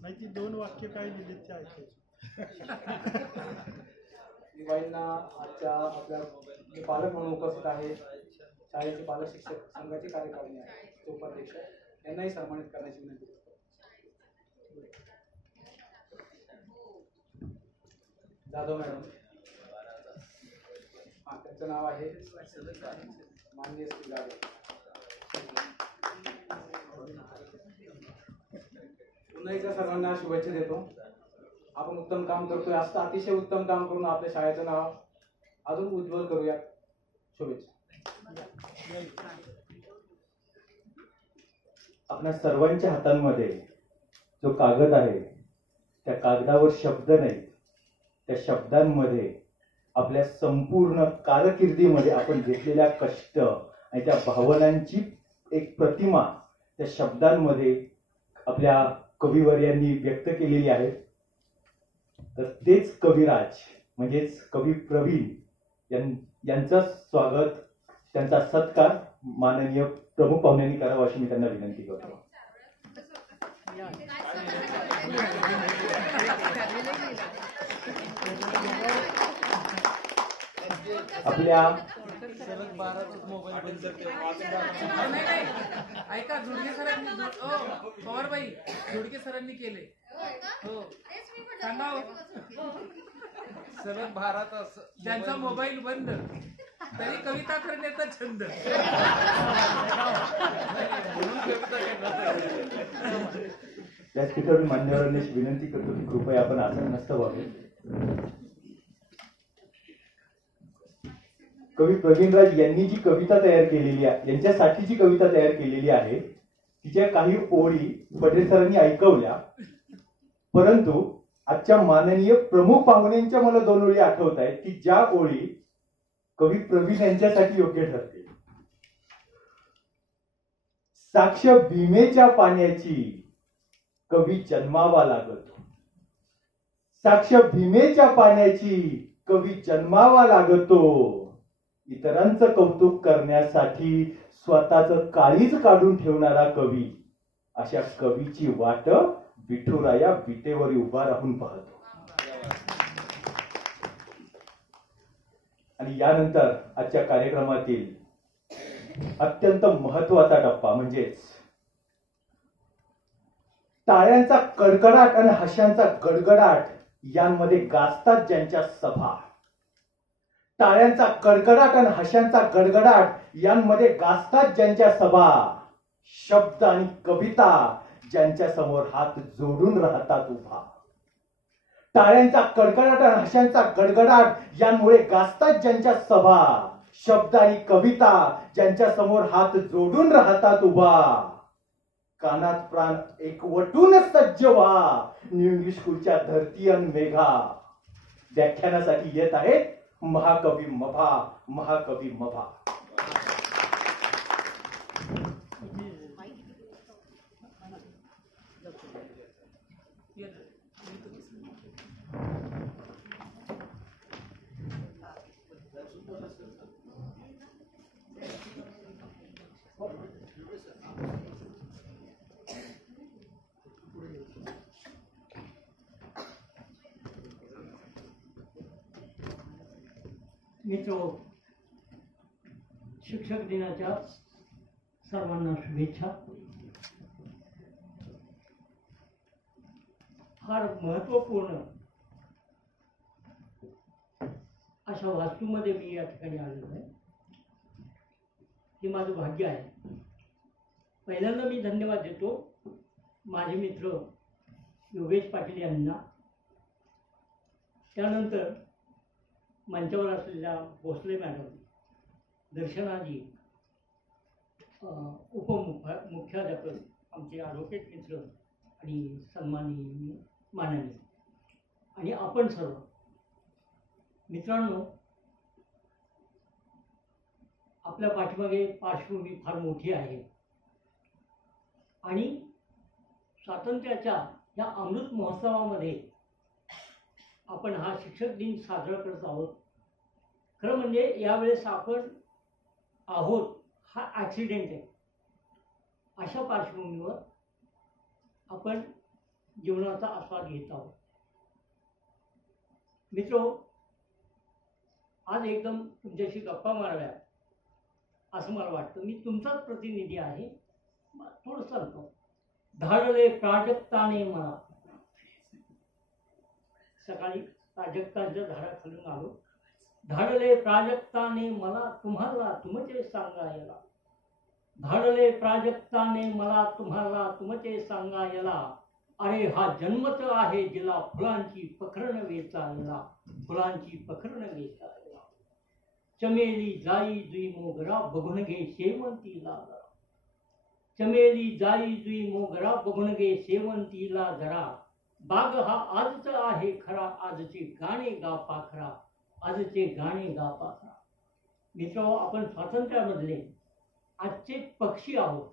माहिती 2 वाक्य काय लिहिले ते ऐकायचे. दिवाळींना आजच्या आपल्या जे पालक म्हणून उपस्थित आहे, शाळेचे पालक शिक्षक संघाची कार्यकारिणी आहे, ते उपाध्यक्ष यांनाही सन्मानित करण्याची विनंती करतो. जाधव मॅडम, हा त्यांचं नाव आहे माननीय श्री जाधव. पुन्हा एकदा सर्वांना शुभेच्छा देतो. आपण उत्तम काम करतोय, असं अतिशय उत्तम काम करून आपल्या शाळेचं नाव अजून उज्ज्वल करूया. शुभेच्छा. आपल्या सर्वांच्या हातांमध्ये जो कागद आहे, त्या कागदावर शब्द नाहीत, त्या शब्दांमध्ये आपल्या संपूर्ण कारकिर्दीमध्ये आपण घेतलेल्या कष्ट आणि त्या भावनांची एक प्रतिमा त्या शब्दांमध्ये आपल्या कविवर्यांनी व्यक्त केलेली आहेत. तर तेच कविराज म्हणजेच कवी प्रवीण यांचं स्वागत, त्यांचा सत्कार माननीय प्रमुख पाहुण्यांनी करावा अशी मी त्यांना विनंती करतो. आपल्या ऐका, झुडके सरांनी पवारबाई झुडके सरांनी केले. हो सांगा हो. सलग भारत ज्यांचा मोबाईल बंद तरी कविता करण्याचा छंद. व्यासपीठावरील मान्यवरांनी विनंती करतो की कृपया आपण आसन नसतं व्हावे. कवी प्रवीणराज यांनी जी कविता तयार केलेली आहे, यांच्यासाठी जी कविता तयार केलेली आहे, तिच्या काही ओळी पटेल सरांनी ऐकवल्या, परंतु आजच्या माननीय प्रमुख पाहुण्यांच्या मला 2 ओळी आठवत आहेत की ज्या ओळी कवी प्रवीण यांच्यासाठी योग्य ठरतील. साक्ष भीमेच्या पाण्याची कवी जन्मावा लागतो. साक्ष भीमेच्या पाण्याची कवी जन्मावा लागतो. इतरांचं कौतुक करण्यासाठी स्वतःच काळीज काढून ठेवणारा कवी, अशा कवीची वाट विठुराया विटेवर उभा राहून पाहतो. आणि यानंतर आजच्या कार्यक्रमातील अत्यंत महत्वाचा टप्पा म्हणजेच टाळ्यांचा कडकडाट आणि हशांचा गडगडाट यांमध्ये गाजतात ज्यांच्या सभा. टाळ्यांचा कडकडाट आणि हशांचा गडगडाट यांमध्ये गाजतात ज्यांच्या सभा. शब्द आणि कविता ज्यांच्या समोर हात जोडून राहतात उभा. टाळ्यांचा कडकडाट आणि हशांचा गडगडाट यांमुळे गाजतात ज्यांच्या सभा. शब्द आणि कविता ज्यांच्या समोर हात जोडून राहतात उभा. कानात प्राण एकवटून सज्ज व्हा, न्यू इंग्लिश स्कूलच्या धरती अन मेघा. व्याख्यानासाठी येत आहेत महाकवी मभा. महाकवी मभा. मित्र, शिक्षक दिनाच्या सर्वांना शुभेच्छा. फार महत्वपूर्ण अशा वास्तूमध्ये मी या ठिकाणी आलेलो आहे. हे माझं भाग्य आहे. पहिल्यांदा मी धन्यवाद देतो माझे मित्र योगेश पाटील यांना, त्यानंतर मंचावर असलेल्या भोसले मॅडम, दर्शनाजी, उपमुख्याध्यापक, आमचे ॲडव्होकेट मित्र आणि सन्माननीय माननीय, आणि आपण सर्व मित्रांनो, आपल्या पाठीमागे पार्श्वभूमी फार मोठी आहे आणि स्वातंत्र्याच्या या अमृत महोत्सवामध्ये आपण हा शिक्षक दिन साजरा करत आहोत. खरं म्हणजे यावेळेस आपण आहोत हा ॲक्सिडेंट आहे. अशा पार्श्वभूमीवर आपण जीवनाचा आस्वाद घेत आहोत. मित्रो, आज एकदम तुमच्याशी गप्पा माराव्या असं मला वाटतं. मी तुमचाच प्रतिनिधी आहे. थोडं सांगतो. धाडले प्राजक्ताने मला, सकाळी प्राजक्तांच्या झाडाखालून आलो. धाडले प्राजक्ताने मला तुम्हाला तुमचे सांगायला. धाडले प्राजक्ताने मला तुम्हाला तुमचे सांगायला. अरे हा जन्मच आहे जिला फुलांची पखरण वेचायला. फुलांची पखरण वेचायला. चमेली जाई जुई मोगरा बघून घे शेवंतीला जरा. चमेली जाई जुई मोगरा बघून घे शेवंतीला जरा. बाग हा आजच आहे खरा, आजचे गाणे गा पाखरा. आजचे गाणे गा पाखरा. मित्र, आपण स्वातंत्र्यामधले आजचे पक्षी आहोत.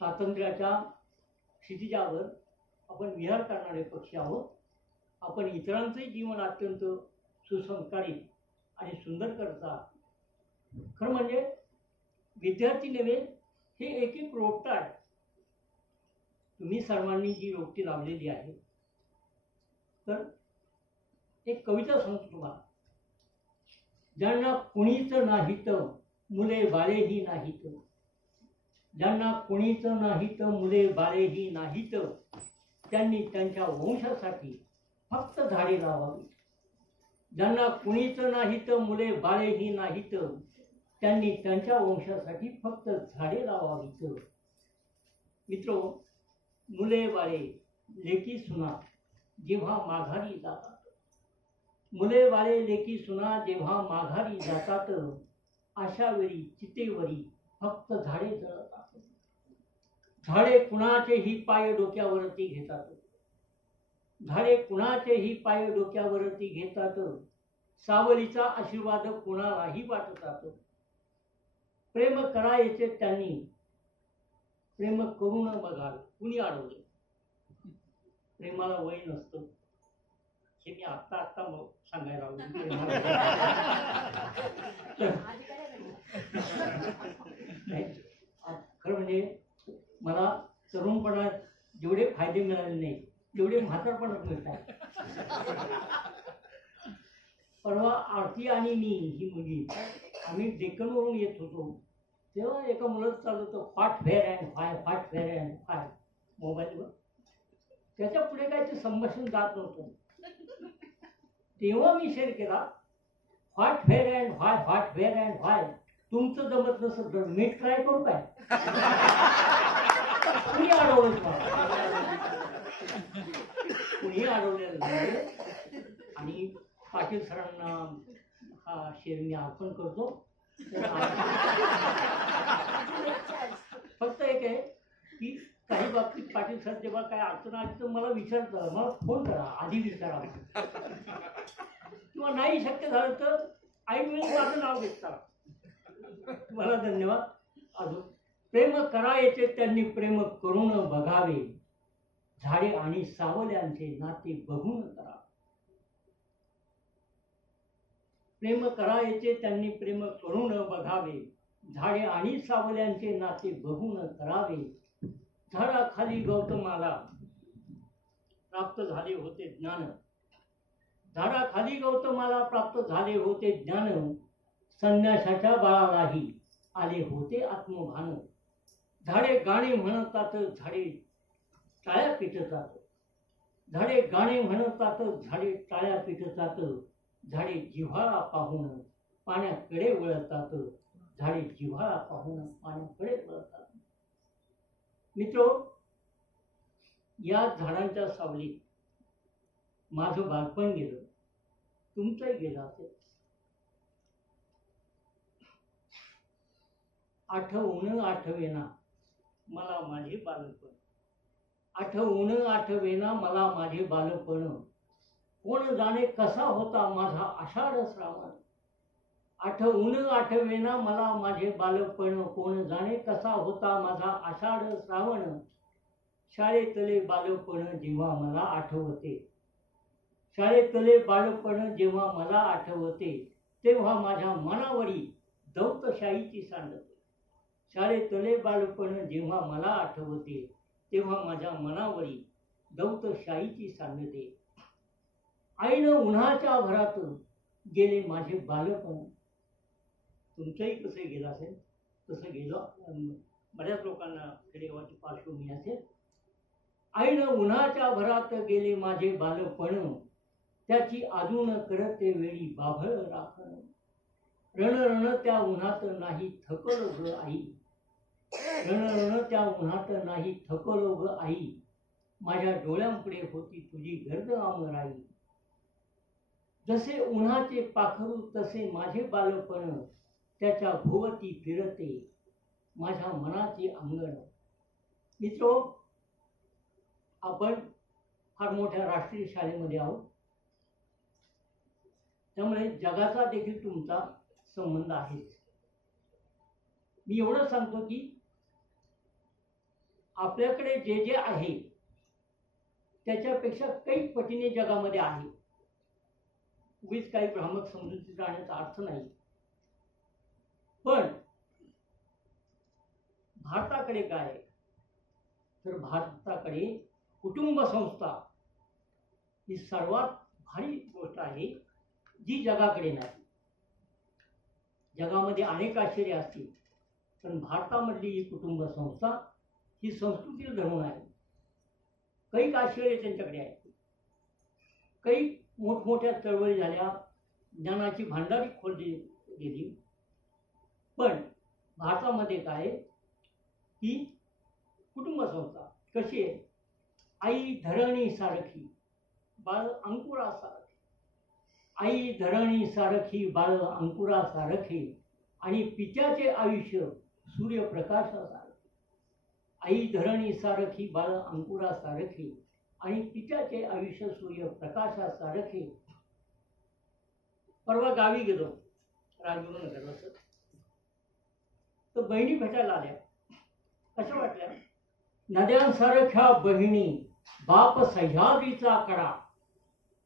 स्वातंत्र्याच्या क्षितिजावर आपण विहार करणारे पक्षी आहोत. आपण इतरांचंही जीवन अत्यंत सुसंस्कारित आणि सुंदर करता. खरं म्हणजे विद्यार्थी नव्हे, हे एक एक रोपटं आहे. तुम्ही सर्वांनी जी रोपटी लावलेली आहे, तर एक कविता सांगतो तुम्हाला. ज्यांना कुणीच नाहीत मुले बाळेही नाहीत, ज्यांना कुणीच नाहीत मुले बाळेही नाहीत, त्यांनी त्यांच्या वंशासाठी फक्त झाडे लावावी. ज्यांना कुणीच नाहीत मुले बाळेही नाहीत, त्यांनी त्यांच्या वंशासाठी फक्त झाडे लावावीत. मित्रो, मुले बाळे लेकी सुना जेव्हा माघारी जातात, मुले बाळे लेकी सुना जेव्हा माघारी जातात, अशा वेळी चितेवरी फक्त झाडे जळतात. झाडे कुणाचेही पाय डोक्यावरती घेतात, झाडे कुणाचेही पाय डोक्यावरती घेतात, सावलीचा आशीर्वाद कुणालाही वाटतात. प्रेम करायचे त्यांनी प्रेम करून बघावे. कुणी अडवले? प्रेमाला वय नसतं, हे मी आत्ता सांगायला खरं म्हणजे मला तरुणपणात जेवढे फायदे मिळाले नाही तेवढे म्हातारपणात मिळतात. परवा आरती आणि मी ही मुलगी आम्ही डेक्कनवरून येत होतो, तेव्हा एका मुलाचं चालू होतं फाट फेअर अँड फाय, फाट फेअर अँड फाय मोबाईलवर. त्याच्या पुढे काय ते संभाषण जात नव्हतं. तेव्हा मी शेअर केला, फाट फेअर अँड फाय, फाट फेअर अँड फाय. तुमचं जमत नसत तर मी ट्राय करू काय? कुणी अडवलं कुणी अडवलेलं नाही. आणि पाटील सरांना हा शेअर मी अर्पण करतो. फक्त एक आहे की काही बाबतीत पाटील सर जेव्हा काय अडचण आली तर मला विचारतं, मला फोन करा, आधी विचारा, किंवा नाही शक्य झालं तर ऐनवेळी माझं नाव घेता. तुम्हाला धन्यवाद. अजून प्रेम करायचे त्यांनी प्रेम करून बघावे, झाडे आणि सावल्यांचे नाते बघून करा. प्रेम करायचे त्यांनी प्रेम करून बघावे, झाडे आणि सावल्यांचे नाते बघून करावे. झाडाखाली गौतमाला प्राप्त झाले होते ज्ञान, झाडाखाली गौतमाला प्राप्त झाले होते ज्ञान, संन्यासाच्या बाळालाही आले होते आत्मभान. झाडे गाणे म्हणतात, झाडे टाळ्या पिटतात, झाडे गाणे म्हणतात, झाडे टाळ्या पिटतात, झाडे जिव्हाळा पाहून पाण्याकडे वळतात, झाडे जिव्हाळा पाहून पाण्याकडे वळतात. मित्रो, या झाडांच्या सावलीत माझं बालपण गेलं, तुमचंही गेलं असेल. आठवून आठवेना मला माझे बालपण, आठवून आठवेना मला माझे बालपण, कोण जाणे कसा होता माझा आषाढ श्रावण. आठवून आठवेना मला माझे बालपण, कोण जाणे कसा होता माझा आषाढ श्रावण. शाळेतले बालपण जेव्हा मला आठवते, शाळेतले बालपण जेव्हा मला आठवते, तेव्हा माझ्या मनावरी दौतशाहीची सांडते. शाळेतले बालपण जेव्हा मला आठवते, तेव्हा माझ्या मनावरी दौतशाहीची सांडते. आईनं उन्हाच्या भरात गेले माझे बालपण. तुमचंही कसं गेलं असेल तसं गेलं. बऱ्याच लोकांना खेडेगावाची पार्श्वभूमी असेल. आईनं उन्हाच्या भरात गेले माझे बालपण, त्याची अजून करते वेळी बाभळ राखण. रण रण त्या उन्हात नाही थकलो ग आई, रण रण त्या उन्हात नाही थकलो ग आई, माझ्या डोळ्यांपुढे होती तुझी गर्द आमराई. जसे उन्हाचे पाखरू तसे माझे बालपण, त्याच्या भोवती फिरते माझ्या मनाचे अंगण. मित्रो, आपण फार मोठ्या राष्ट्रीय शाळेमध्ये आहोत, त्यामुळे जगाचा देखील तुमचा संबंध आहे. मी एवढं सांगतो की आपल्याकडे जे जे आहे त्याच्यापेक्षा काही पटीने जगामध्ये आहे. उगीच काही भ्रामक समजुतीत राहण्याचा अर्थ नाही. पण भारताकडे काय, तर भारताकडे कुटुंब संस्था ही सर्वात भारी गोष्ट आहे जी जगाकडे नाही. जगामध्ये अनेक आश्चर्य असतील, पण भारतामधली ही कुटुंब संस्था ही संस्कृतीला धरून आहे. काही आश्चर्य त्यांच्याकडे आहेत. काही मोठमोठ्या चळवळी झाल्या, ज्ञानाची भांडारी खोलली गेली. पण भारतामध्ये काय, ही कुटुंब संस्था कशी आहे, आई धरणी सारखी बाळ अंकुरा सारखी, आई धरणी सारखी बाळ अंकुरा सारखे, आणि पित्याचे आयुष्य सूर्यप्रकाशासारखे. आई धरणी सारखी बाळ अंकुरा सारखे, आणि पित्याचे आयुष्य सूर्यप्रकाशासारखे. परवा गावी गेलो राजगुरुनगरला, तर बहिणी भेटायला आल्या. कशा वाटल्या? नद्यांसारख्या बहिणी बाप सह्याद्रीचा कडा,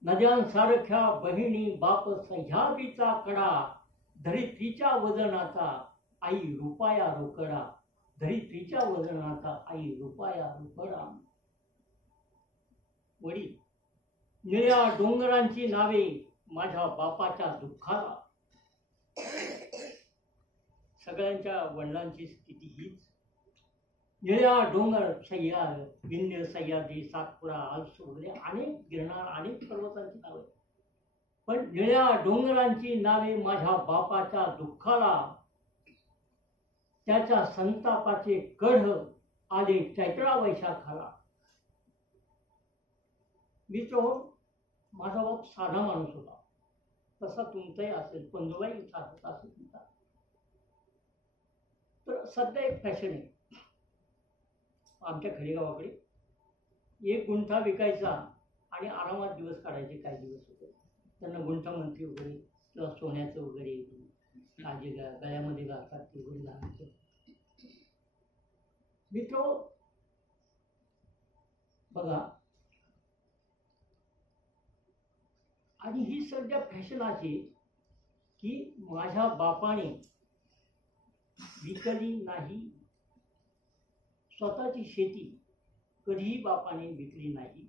नद्यांसारख्या बहिणी बाप सह्याद्रीचा कडा, धरित्रीच्या वजनाचा आई रुपाया रोकडा, धरित्रीच्या वजनाचा आई रुपाया रोकडा. वडील, निळ्या डोंगरांची नावे माझ्या बापाच्या दुःखाला. सगळ्यांच्या वडिलांची स्थिती हीच. निळ्या डोंगर, सह्याद्री, विंध्य, सह्याद्री, सातपुडा, आलस वगैरे अनेक गिरणार, अनेक पर्वतांची नावे. पण निळ्या डोंगरांची नावे माझ्या बापाच्या दुःखाला, त्याच्या संतापाचे कढ आले चैत्रा वैशाखाला. मित्र, माझा बाप साधा माणूस होता, तसा तुमचाही असेल, पंजोबाई साधत असेल तुमचा. तर सध्या एक फॅशन आहे आमच्या खेडेगावाकडे, एक गुंठा विकायचा आणि आरामात दिवस काढायचे. काही दिवस होते त्यांना गुंठा मंत्री वगैरे किंवा सोन्याचं वगैरे काळजी गळ्यामध्ये घालतात ते वगैरे घालायचं. मित्र बघा, आणि ही सध्या फॅशन अशी की माझ्या बापाने विकली नाही, स्वतःची शेती कधीही बापाने विकली नाही,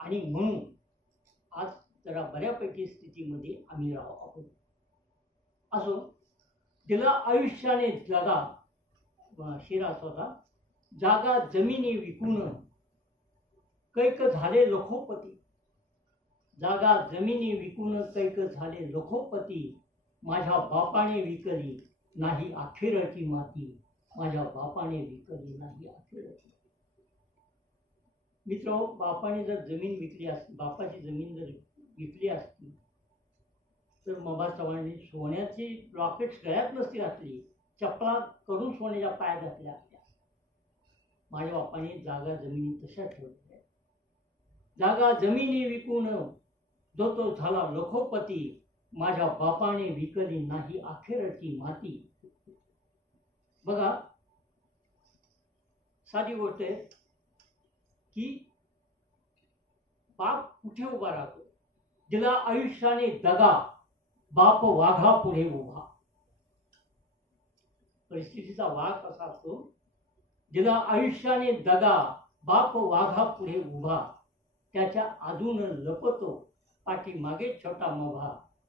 आणि म्हणून आज जरा बऱ्यापैकी स्थितीमध्ये आम्ही राहू आहोत. असो, तिला आयुष्याने जागा शिरा स्वतः जागा जमिनी विकून कैक झाले लखोपती, जागा जमिनी विकून कैक झाले लखोपती, माझ्या बापाने विकली नाही अखेरची माती, माझ्या बापाने विकली नाही अखेरची. मित्र, बापाने जर जमीन विकली असती, बापाची जमीन जर विकली असती, तर मबा चव्हाणांनी सोन्याची रॉकेट्स गळ्यात नसती घातली, चपला करून सोन्याच्या पायात घातल्या असत्या. माझ्या बापाने जागा जमिनी तशा ठेवल्या. जागा जमिनी विकून जो तो झाला लखोपती, माझ्या बापाने विकली नाही अखेरची माती. बघा, साधी गोष्ट आहे की बाप कुठे उभा राहतो, जिला आयुष्याने दगा बाप वाघा पुढे उभा. परिस्थितीचा वाघ कसा असतो, जिला आयुष्याने दगा बाप वाघा पुढे उभा, त्याच्या अजून लपतो पाठीमागे छोटा मोभा,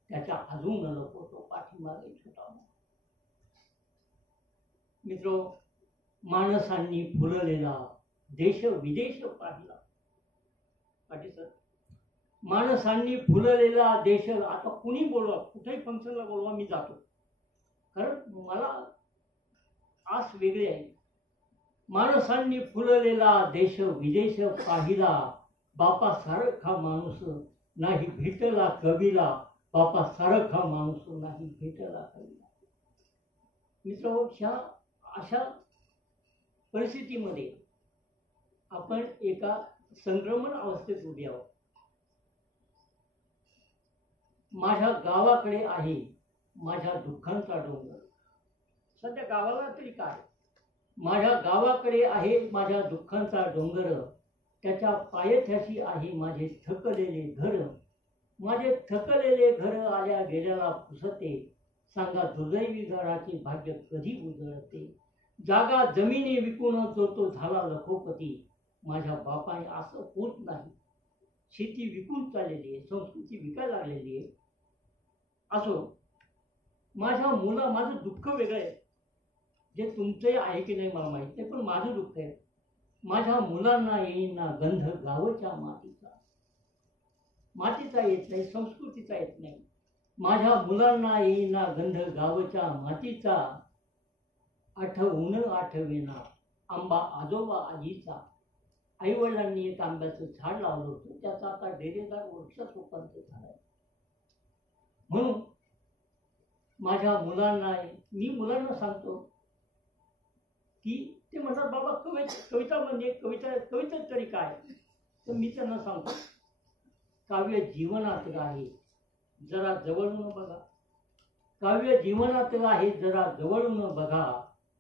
त्याच्या अजून लपतो पाठीमागे छोटा मोभा. मित्र, माणसांनी फुललेला देश विदेश पाहिला. पाटील सर, माणसांनी फुललेला देश, आता कुणी बोलवा, कुठेही फंक्शनला बोलवा, मी जातो, कारण मला आस वेगळी आहे. माणसांनी फुललेला देश विदेश पाहिला, बापा सारखा माणूस नाही भेटला कवीला, बापा सारखा माणूस नाही भेटला कवीला. मित्र, ह्या अशा परिस्थितीमध्ये आपण एका संक्रमण अवस्थेत उभे आहोत. माझ्या गावाकडे आहे माझ्या दुःखांचा डोंगर. सध्या गावाला तरी काय, माझ्या गावाकडे आहे माझ्या दुःखांचा डोंगर, त्याच्या पायथ्याशी आहे माझे थकलेले घर. माझे थकलेले घर आल्या गेल्याला पुसते, सांगा दुर्दैवी घराचे भाग्य कधी उजळते. जागा जमिनी विकून तो झाला लखोपती, माझ्या बापाने असं होत नाही. शेती विकून चाललेली आहे, संस्कृती विकायला लागलेली आहे. असो, माझं दुःख वेगळं आहे, जे तुमचंही आहे की नाही मला माहित नाही, पण माझं दुःख आहे. माझ्या मुलांना येईना गंध गावच्या मातीचा येत नाही, संस्कृतीचा येत नाही. माझ्या मुलांना येईना गंध गावच्या मातीचा, आठवून आठवेना आंबा आजोबा आजीचा. आई वडिलांनी एक आंब्याचं झाड लावलं होतं, त्याचा आता डेरेदार वृक्षात रूपांतर झालंय. म्हणून माझ्या मुलांना, मी मुलांना सांगतो की ते म्हणतात बाबा कविता म्हणजे कविता तरी काय, तर मी त्यांना सांगतो काव्य जीवनात आहे, जरा जवळून बघा. काव्य जीवनात आहे, जरा जवळून बघा.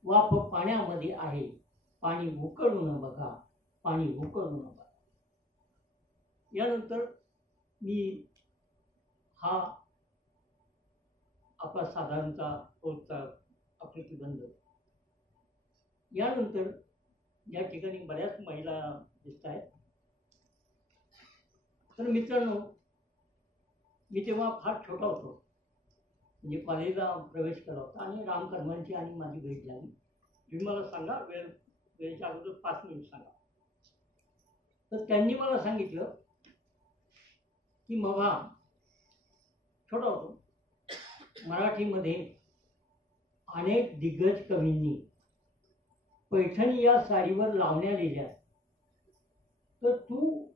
वाफ पाण्यामध्ये आहे, पाणी उकळून बघा, पाणी उकळून बघा. यानंतर मी हा आपला साधारणचा रोजचा प्रतिबंध. यानंतर या ठिकाणी बऱ्याच महिला दिसत आहेत. तर मित्रांनो, मी तेव्हा फार छोटा होतो, म्हणजे कॉलेजला प्रवेश केला होता आणि रामकर्मांची आणि माझी भेट झाली. तुम्ही मला सांगा, वेळेच्या अगोदर 5 मिनिट सांगा. तर त्यांनी मला सांगितलं की मग छोटा होतो, मराठीमध्ये अनेक दिग्गज कवींनी पैठणी या साडीवर लावण्या लिहिल्या, तर तू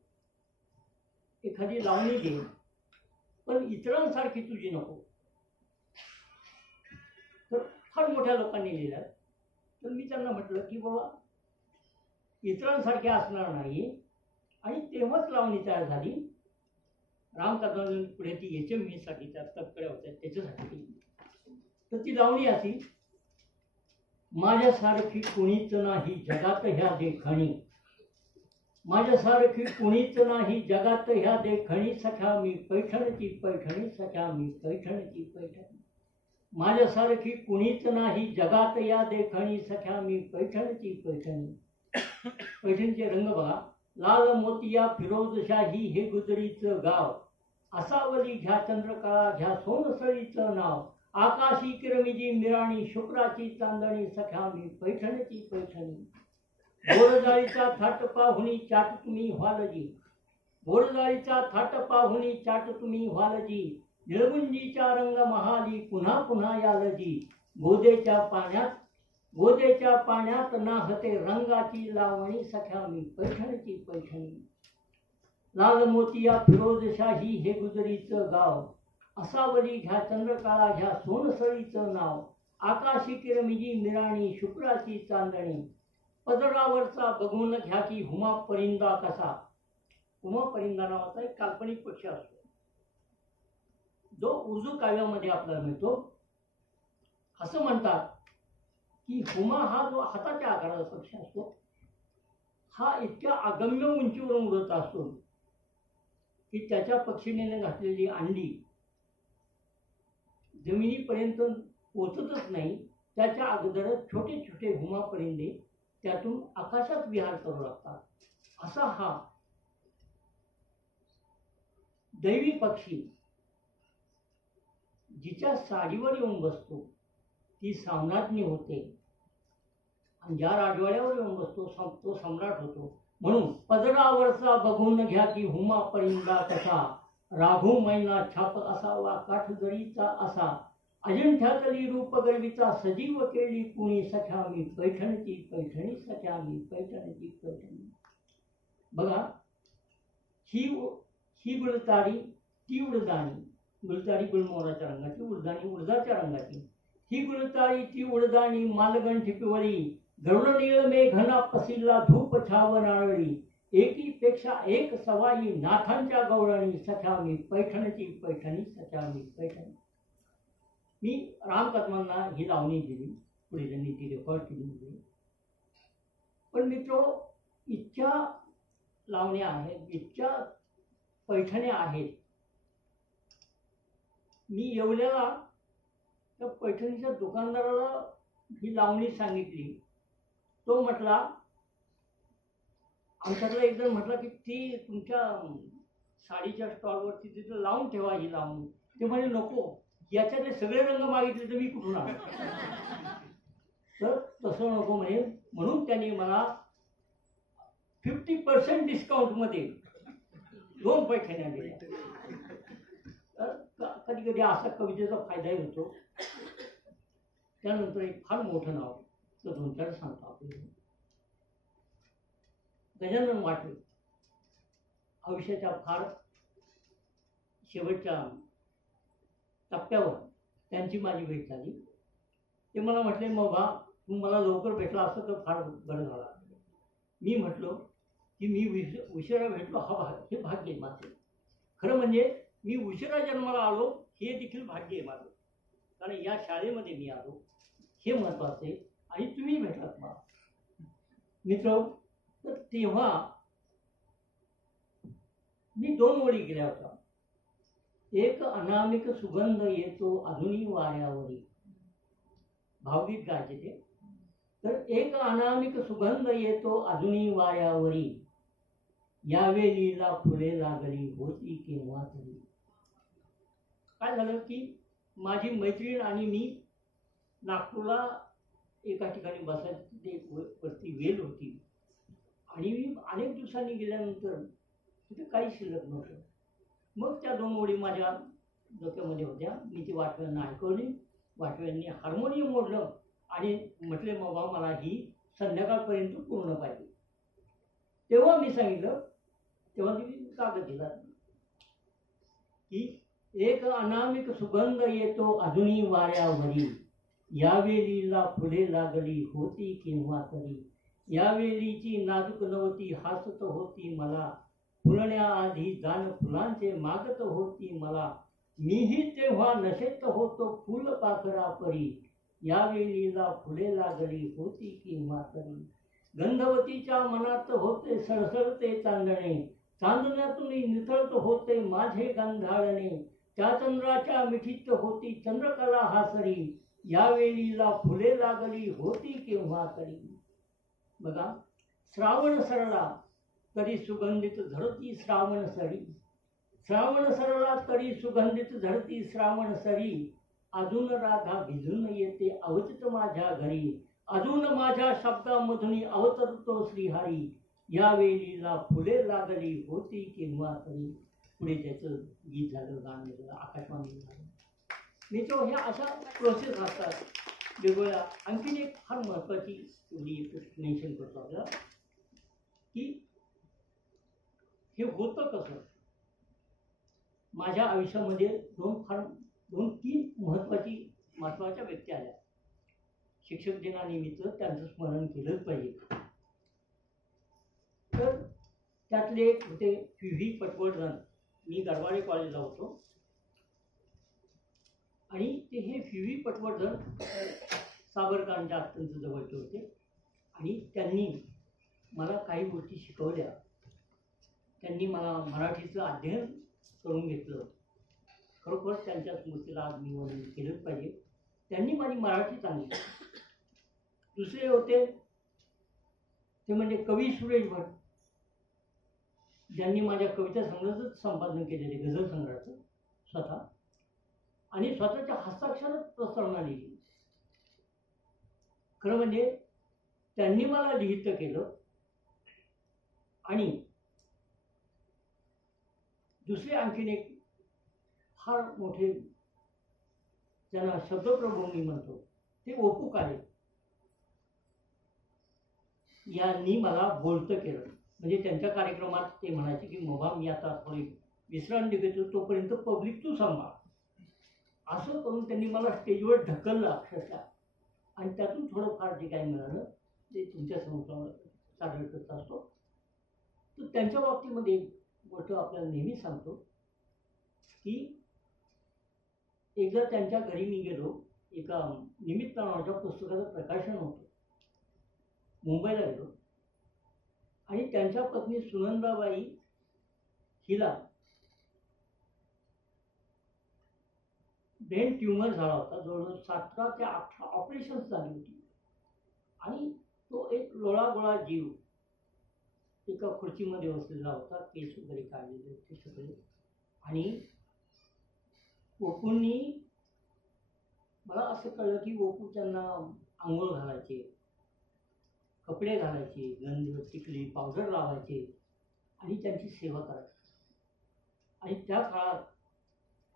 एखादी लावणी दे, पण इतरांसारखी तुझी नको. तर फार मोठ्या लोकांनी लिहिल्या. तर मी त्यांना म्हटलं की बाबा इतरांसारखी असणार नाही, आणि तेव्हाच लावणी तयार झाली. रामकर्मांनी पुढे ती HMV साठी त्या तत्कडे होत्या, त्याच्यासाठी. तर ती लावणी अशी, माझ्यासारखी कुणीच नाही जगात ह्या देखणी, माझ्यासारखी कुणीच नाही जगात ह्या देखणी. सख्या मी पैठणची पैठणी, सख्या मी पैठणची पैठणी. माझ्यासारखी कुणीच नाही जगात या देखणी, सख्या मी पैठणची पैठणी. पैठणीचे रंग बघा, लाल मोतिया फिरोजशाही हे गुजरीचं गाव. असावली घ्या चंद्रकळा, घ्या सोनसळीचं नाव. आकाशी किरमिजी मिराणी, शुक्राची चांदणी, सख्या मी पैठणची पैठणी. बोरजाळीचा थाट पाहुणी चाट तुम्ही व्हालजी, बोरजाळीचा थाट पाहुणी चाट तुम्ही व्हालजी. निळगुंजीचा रंग महाली, पुन्हा पुन्हा यालजी. गोदेच्या पाण्यात नाहते रंगाची लावणी, सख्या मी पैठणची पैठणी. लाल मोतिया फिरोजशाही हे गुजरीचं गाव. असावली घ्या चंद्रकाळा, घ्या सोनसळीचं नाव. आकाशी किरमिजी मिराणी, शुक्राची चांदणी. पदरावरचा बघून घ्या की हुमा परिंदा कसा. हुमा परिंदा नावाचा एक काल्पनिक पक्षी असतो, जो उर्दू काव्यामध्ये आपल्याला मिळतो. असं म्हणतात की हुमा हा जो हाताच्या आकाराचा पक्षी असतो, हा इतक्या अगम्य उंचीवरून उडत असतो की त्याच्या पक्षिणीने घातलेली अंडी जमिनीपर्यंत पोचतच नाही. त्याच्या अगोदरच छोटे छोटे हुमा परिंदे त्यातून आकाशात विहार करू लागतात. असा हा दैवी पक्षी जिच्या साडीवर येऊन बसतो ती साम्राज्ञी होते, आणि ज्या राजवाड्यावर येऊन बसतो तो सम्राट होतो. म्हणून पदरावरचा बघून घ्या की हुमा परिंदा कसा. राघू मैना छाप असावा काठजरीचा असा. अजिंठ्यातली रूपगर्वीचा सजीव केली कुणी, सख्या मी पैठणची पैठणी, सख्या मी पैठणची पैठणी. बघा, ही गुलतारी ती उडदाणी, गुलतारी गुलमोहराच्या रंगाची, उडदाणी उडदाच्या रंगाची. ही गुलतारी ती उडदाणी, मालगंठ पिवळी. गरुड नीळ मेघना पसिल्ला, धूप छाव नारळी. एकीपेक्षा एक सवाई, नाथांच्या गवळणी, सख्या मी पैठणची पैठणी, सख्या मी पैठणी. मी रामकर्मांना ही लावणी दिली, पुढे त्यांनी ती रेकॉर्ड केली. पण मित्र, इतक्या लावण्या आहेत, इतक्या पैठण्या आहेत. मी येवल्याला त्या पैठणीच्या दुकानदाराला ही लावणी सांगितली. तो म्हटला, आमच्याकडे एकजण म्हटलं की ती तुमच्या साडीच्या स्टॉलवरती तिथं लावून ठेवा ही लावणी. ते म्हणे नको, याच्यातले सगळे रंग मागितले तर मी कुठून आणू. तर तसं नको म्हणे, म्हणून त्यांनी मला 50% डिस्काउंटमध्ये 2 पैठण्या दिल्या. तर कधी कधी असा कवितेचा फायदाही होतो. त्यानंतर एक फार मोठं नाव, तर 2-4 सांगतो आपल्याला. गजानन वाटवे आयुष्याच्या फार शेवटच्या टप्प्यावर त्यांची माझी भेट झाली. ते मला म्हटले, बाबा तू मला लवकर भेटला असतं तर फार बरं झाला. मी म्हटलो की मी उशिरा भेटलो हे भाग्य आहे माझं. खरं म्हणजे मी उशिरा जन्माला आलो हे देखील भाग्य आहे माझं, कारण या शाळेमध्ये मी आलो हे महत्वाचं आहे. आणि तुम्ही भेटलात मला. मित्र, तर तेव्हा मी 2 ओळी केल्या होत्या. एक अनामिक सुगंध येतो अजूनही वाऱ्यावरी, भावगीत गायचे ते. तर एक अनामिक सुगंध येतो अजूनही वाऱ्यावरी, यावेळीला फुले लागली होती केव्हा तरी. काय झालं की माझी मैत्रीण आणि मी नागपूरला एका ठिकाणी बसायची, ते वरती वेल होती. आणि मी अनेक दिवसांनी गेल्यानंतर तिथे काही शिल्लक नव्हतं. मग त्या 2 ओळी माझ्या डोक्यामध्ये होत्या. मी ती वाटव्यांना ऐकवली. वाटव्यांनी हार्मोनियम मोडलं आणि म्हटले, बाबा मला ही संध्याकाळपर्यंत पूर्ण पाहिजे. तेव्हा मी सांगितलं, तेव्हा ती कागद दिला की एक अनामिक सुगंध येतो अजूनही वाऱ्यावरी, यावेळीला फुले लागली होती केव्हा तरी, यावेळीची नाजूक नवती हसत होती मला, फुलण्याआधी जाण फुलांचे मागत होती मला, मीही तेव्हा नशेत होतो फुल पाखरा परी, यावेळीला फुले लागली होती केव्हा तरी. गंधवतीच्या मनात होते सळसळते चांदणे, चांदण्यातून निथळत होते माझे गंधाळणे, त्या चंद्राच्या मिठीत होती चंद्रकला हासरी, यावेळीला फुले लागली होती केव्हा तरी. बघा, श्रावण सरला तरी सुगंधित झडती श्रावण सरी, श्रावण सरला तरी सुगंधित झडती श्रावण सरी, अजून राधा भिजून येते अवचित माझ्या घरी, अजून माझ्या शब्दामधून अवतरतो श्रीहरी, यावेळीला फुले लागली होती केव्हा तरी. पुढे त्याचं गीत झालं, गाणं झालं, आकाशवाणी झालं. मित्र, ह्या अशा प्रोसेस असतात वेगवेगळ्या. आणखीन एक फार महत्त्वाची एवढी मेन्शन करतो आपल्याला की हे होतं कसं. माझ्या आयुष्यामध्ये 2-3 महत्त्वाच्या व्यक्ती आल्या. शिक्षक दिनानिमित्त त्यांचं स्मरण केलंच पाहिजे. तर त्यातले एक होते PV पटवर्धन. मी गरवारे कॉलेजला होतो आणि ते हे PV पटवर्धन सावरकरांच्या अत्यंत जवळचे होते. आणि त्यांनी मला काही गोष्टी शिकवल्या. त्यांनी मला मराठीचं अध्ययन करून घेतलं. खरोखर त्यांच्या स्मृतीला आज मी वंदन केलंच पाहिजे. त्यांनी माझी मराठी चांगली. दुसरे होते ते म्हणजे कवी सुरेश भट, ज्यांनी माझ्या कविता संग्रहाचं संपादन केलेले, गझल संग्रहाचं स्वतः, आणि स्वतःच्या हस्ताक्षरात प्रस्तावना लिहिली. खरं म्हणजे त्यांनी मला लिहित केलं. आणि दुसरे आणखीन एक फार मोठे, ज्यांना शब्दप्रभू मी म्हणतो, ते ओपू काळे यांनी मला बोलतं केलं. म्हणजे त्यांच्या कार्यक्रमात ते म्हणायचे की बाबा मी आता थोडी विश्रांती घेतो, तोपर्यंत पब्लिक तू सांभाळ. असं करून त्यांनी मला स्टेजवर ढकललं अक्षरशः. आणि त्यातून थोडंफार जे काही मिळालं ते तुमच्या समोर सादर करत असतो. तर त्यांच्या बाबतीमध्ये एक गोष्ट आपल्याला नेहमी सांगतो की एकदा त्यांच्या घरी मी गेलो. एका निमित्त नावाच्या पुस्तकाचं प्रकाशन होतं. मुंबईला गेलो. आणि त्यांच्या पत्नी सुनंदाबाई हिला ब्रेन ट्युमर झाला होता. जवळजवळ 17 ते 18 ऑपरेशन्स झाली होती. आणि तो एक लोळागोळा जीव एका खुर्चीमध्ये बसलेला होता. केस वगैरे काढलेले होते सगळे. आणि ओपूंनी मला असं कळलं की ओपू त्यांना आंघोळ घालायचे, कपडे घालायचे, गंध टिकली पावडर लावायचे आणि त्यांची सेवा करायची. आणि त्या काळात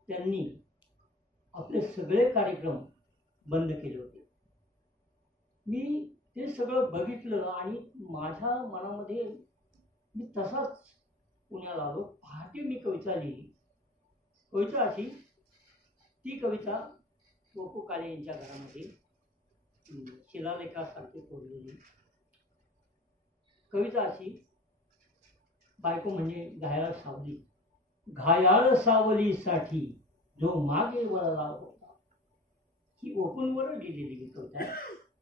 त्यांनी आपले सगळे कार्यक्रम बंद केले होते. मी ते सगळं बघितलं आणि माझ्या मनामध्ये मी तसाच पुण्याला आलो. पहाटे मी कविता लिहिली. कविता अशी, ती कविता गोपू काळे यांच्या घरामध्ये शिलालेखासारखी कोरलेली कविता अशी. बायको म्हणजे घायाळ सावली. घायाळ सावलीसाठी जो मागे वळला होता. ही ओपूंवर लिहिलेली मी कविता.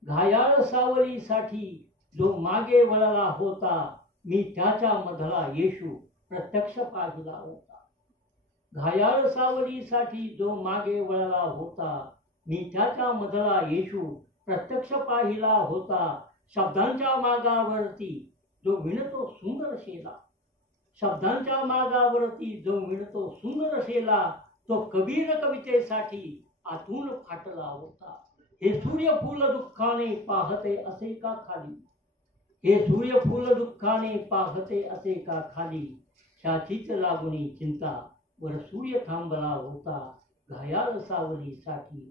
घायाळ सावलीसाठी जो मागे वळला होता, मी त्याच्या मधला येशू प्रत्यक्ष पाहिला होता. घायाळ सावलीसाठी जो मागे वळला होता, मी त्याच्या मधला येशू प्रत्यक्ष पाहिला होता. शब्दांच्या मागावरती जो विणतो सुंदर शेला, शब्दांच्या मागावरती जो विणतो सुंदर शेला, तो कबीर कवितेसाठी आतून फाटला होता. हे सूर्यफूल दुःखाने पाहते असे का खाली, हे सूर्यफूल दुःखाने पाहते असे का खाली, शाचीच लागुनी चिंता वर सूर्य थांबला होता. घायाळ सावलीसाठी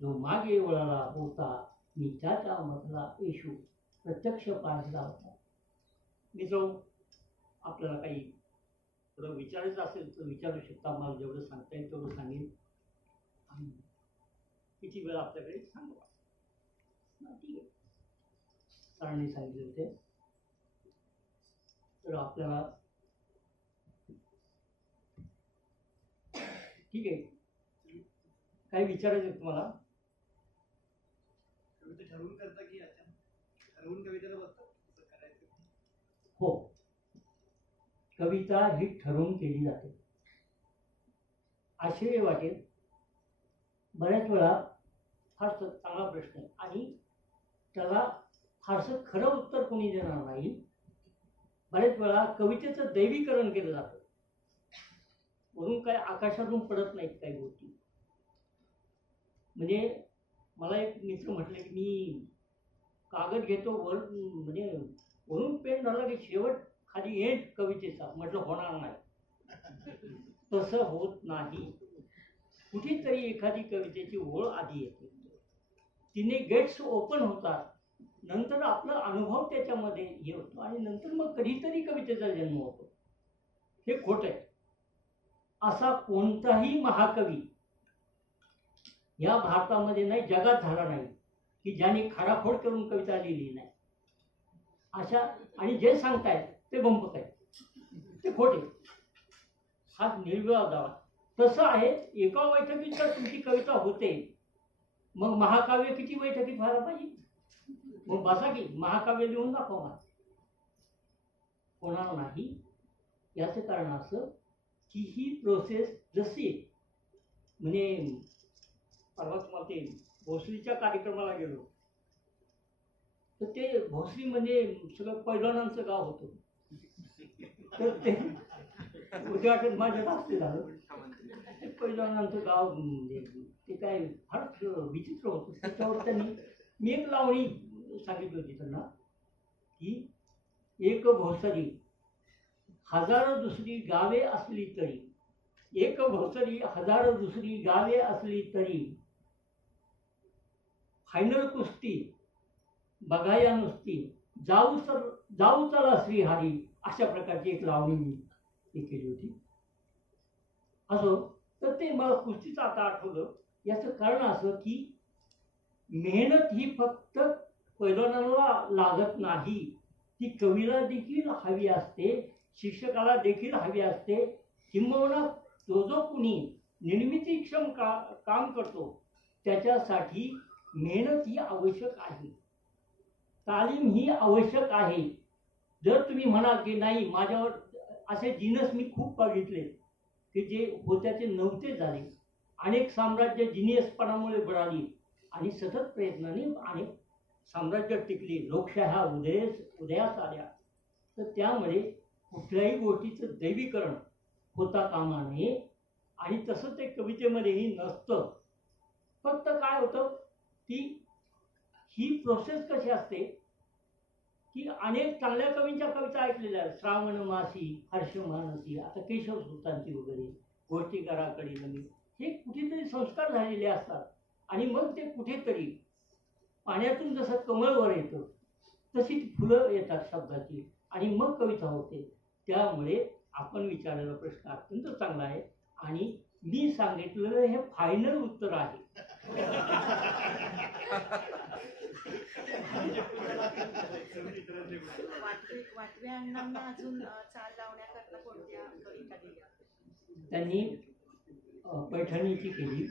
जो मागे वळला होता, मी त्याच्या मधला येशू प्रत्यक्ष पाहिला होता. मित्र, आपल्याला काही थोडं विचारायचं असेल तर विचारू शकता. मला जेवढं सांगता येईल तेवढं सांगेन. किती वेळ आपल्याकडे सांगा. ठीक आहे, सरांनी सांगितले होते. तर आपल्याला ठीक आहे, काही विचारायचं तुम्हाला? कविता ठरवून करता की ठरवून कवितेला बसतात करायचं? हो, कविता ही ठरवून केली जाते. आश्चर्य वाटेल, बऱ्याच वेळा फार चांगला प्रश्न आहे आणि त्याला फारसं खरं उत्तर कोणी देणार नाही. बऱ्याच वेळा कवितेचं दैवीकरण केलं जातं. वरून काय आकाशातून पडत नाहीत काही गोष्टी. म्हणजे मला एक मित्र म्हटले की मी कागद घेतो वर, म्हणजे वरून पेन झाला की शेवट खाली एंड कवितेचा. म्हटलं होणार नाही, तसं होत नाही. कुठेतरी एखादी कवितेची ओळ आधी येते, तिने गेट्स ओपन होतात, नंतर आपला अनुभव त्याच्यामध्ये हे होतो आणि नंतर मग कधीतरी कवितेचा जन्म होतो. हे खोट आहे. असा कोणताही महाकवी या भारतामध्ये नाही, जगात झाला नाही की ज्याने खाडाखोड करून कविता लिहिली नाही. अशा, आणि जे सांगतायत ते बंपक आहे, ते खोटे. हा निर्विवाद दावा. तसं आहे, एका बैठकीत जर तुमची कविता होते, मग महाकाव्य किती बैठकीत व्हायला पाहिजे? मग बसा की महाकाव्य लिहून दाखवा मला. होणार नाही. याचं कारण असं की ही प्रोसेस जशी, म्हणजे परवा तुम्हाला ते भोसरीच्या कार्यक्रमाला गेलो तर ते भोसरी म्हणजे सगळं पैलवानांचं गाव होतं. तर ते उद्घाटन माझ्या हस्ते झालं. ते पैलवानांचं गाव म्हणजे ते काय फारच विचित्र होतं. त्याच्यावर त्यांनी, मी एक लावणी सांगितली होती त्यांना की एक भोसरी हजार दुसरी गावे असली तरी, एक भोसरी हजार दुसरी गावे असली तरी, फायनल कुस्ती बघाया नुसती, जाऊ चला श्रीहरी. अशा प्रकारची एक लावणी मी केली होती. असो, तर ते मला कुस्तीचं आता आठवलं. याचं कारण असं की मेहनत ही फक्त पैलवानाला लागत नाही, ती कवीला देखील हवी असते, शिक्षकाला देखील हवी असते. किंबहुना तो जो कुणी निर्मितीक्षम काम करतो त्याच्यासाठी मेहनत ही आवश्यक आहे, तालीम ही आवश्यक आहे. जर तुम्ही म्हणाल की नाही माझ्यावर असे जिनस मी खूप बघितले की जे होत्याचे नव्हते झाले, अनेक साम्राज्य जिनियसपणामुळे बुडाली आणि सतत प्रयत्नाने अनेक साम्राज्य टिकली, लोकशाह्या उदयास आल्या, तर त्यामुळे कुठल्याही गोष्टीचं दैवीकरण होता कामा नये. आणि तसं ते कवितेमध्येही नसतं. फक्त काय होतं की ही प्रोसेस कशी असते की अनेक चांगल्या कवींच्या कविता ऐकलेल्या आहेत, श्रावण मासी, हर्ष मानसी, आता केशव सुतांची वगैरे, गोष्टी घराकडे नवी, हे कुठेतरी संस्कार झालेले असतात. आणि मग ते कुठेतरी पाण्यातून जसं कमळ वर येतं तशी फुलं येतात शब्दाची आणि मग कविता होते. त्यामुळे आपण विचारलेला प्रश्न अत्यंत चांगला आहे आणि मी सांगितलेलं हे फायनल उत्तर आहे. वाटव्या अण्णांना अजून चाल लावण्याकरता कोणत्या कविता दिल्या? त्यांनी पैठणीची केली,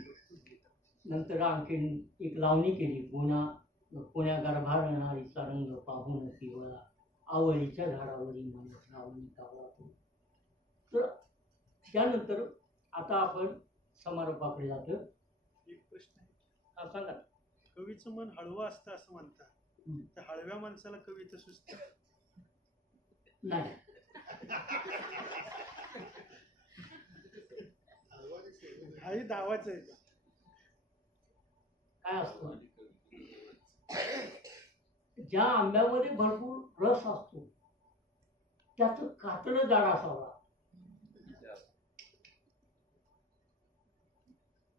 नंतर आणखीन एक लावणी केली, पुण्या गर्भारणारीचा रंग पाहून किवळा, आवळीच्या झाडावरी मन लावणी कावळा. तर त्यानंतर आता आपण समारोपाकडे जातो. एक प्रश्न आहे. हा सांगा. कवीचं मन हळवं असतं असं म्हणतात, तर हळव्या माणसाला कविता सुचते नाही. हाही दावाच आहे. काय असतं, ज्या आंब्यामध्ये भरपूर रस असतो त्याचं कातडं जाड असावा,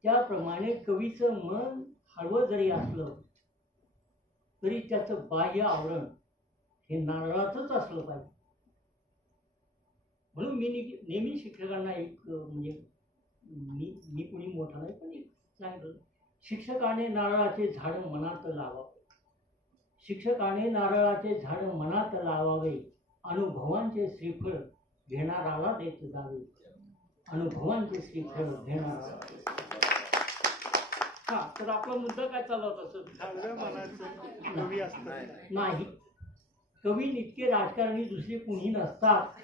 त्याप्रमाणे कवीचं मन हळवं जरी असलं तरी त्याचं बाह्य आवरण हे नारळाचंच असलं पाहिजे. म्हणून मी नेहमी शिक्षकांना एक म्हणजे मी कुणी मोठा नाही पण एक सांगितलं, शिक्षकाने नारळाचे झाड मनात लावावे, शिक्षकाने नारळाचे झाड मनात लावावे, अनुभवांचे श्रीफळ घेणाराला देत जावे, अनुभवांचे श्रीफळ घेणाराला. हा, तर आपला मुद्दा काय चालला होता? हळव्या मनाचं कवी असतात नाही, कवी इतके राजकारणी दुसरे कुणी नसतात.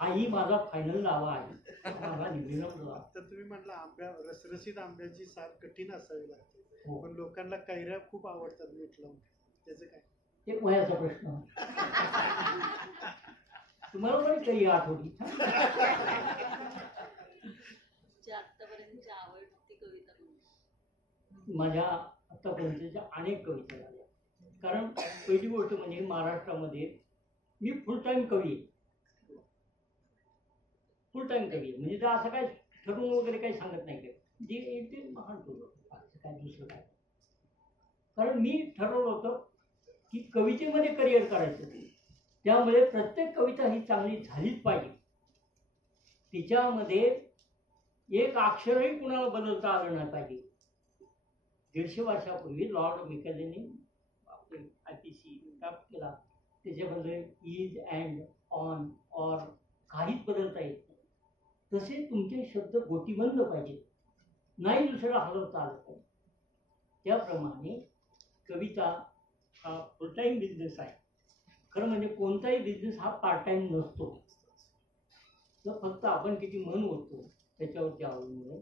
हाही माझा फायनल दावा आहे. माझा निवेदन. तर तुम्ही म्हटलं रसरशीत आंब्याची साल कठीण असावी लागते, हो. पण लोकांना कैऱ्या खूप आवडतात मीठ लावून, त्याचं काय? एक वयाचा प्रश्न. तुम्हाला पण काही आठवली? आतापर्यंतची आवडती कविता माझ्या आतापर्यंतच्या अनेक कविता झाल्या. कारण पहिली गोष्ट म्हणजे महाराष्ट्रामध्ये मी फुल टाइम कवी आहे. फुल टाइम कवी आहे म्हणजे असं काय ठरवून वगैरे काही सांगत नाही काय, जे येईल ते म्हणतो काय दुसरं काय. कारण मी ठरवलं होतं की कवितेमध्ये करिअर करायचं, त्यामुळे प्रत्येक कविता ही चांगली झालीच पाहिजे. तिच्यामध्ये एक अक्षरही कुणाला बदलता आलं नाही पाहिजे. 150 वर्षापूर्वी लॉर्ड मेकलेने IPC ड्राफ्ट केला, त्याच्यामध्ये इज अँड ऑन ऑर काहीच बदलता येत नाही. तसे तुमचे शब्द गोटीबंद पाहिजे, नाही दुसऱ्याला हलवता आलं पाहिजे. त्याप्रमाणे कविता हा फुल टाईम बिझनेस आहे. खरं म्हणजे कोणताही बिझनेस हा पार्ट टाइम नसतो, तर फक्त आपण किती मन ओढतो त्याच्यावरती अवलंबून आहे.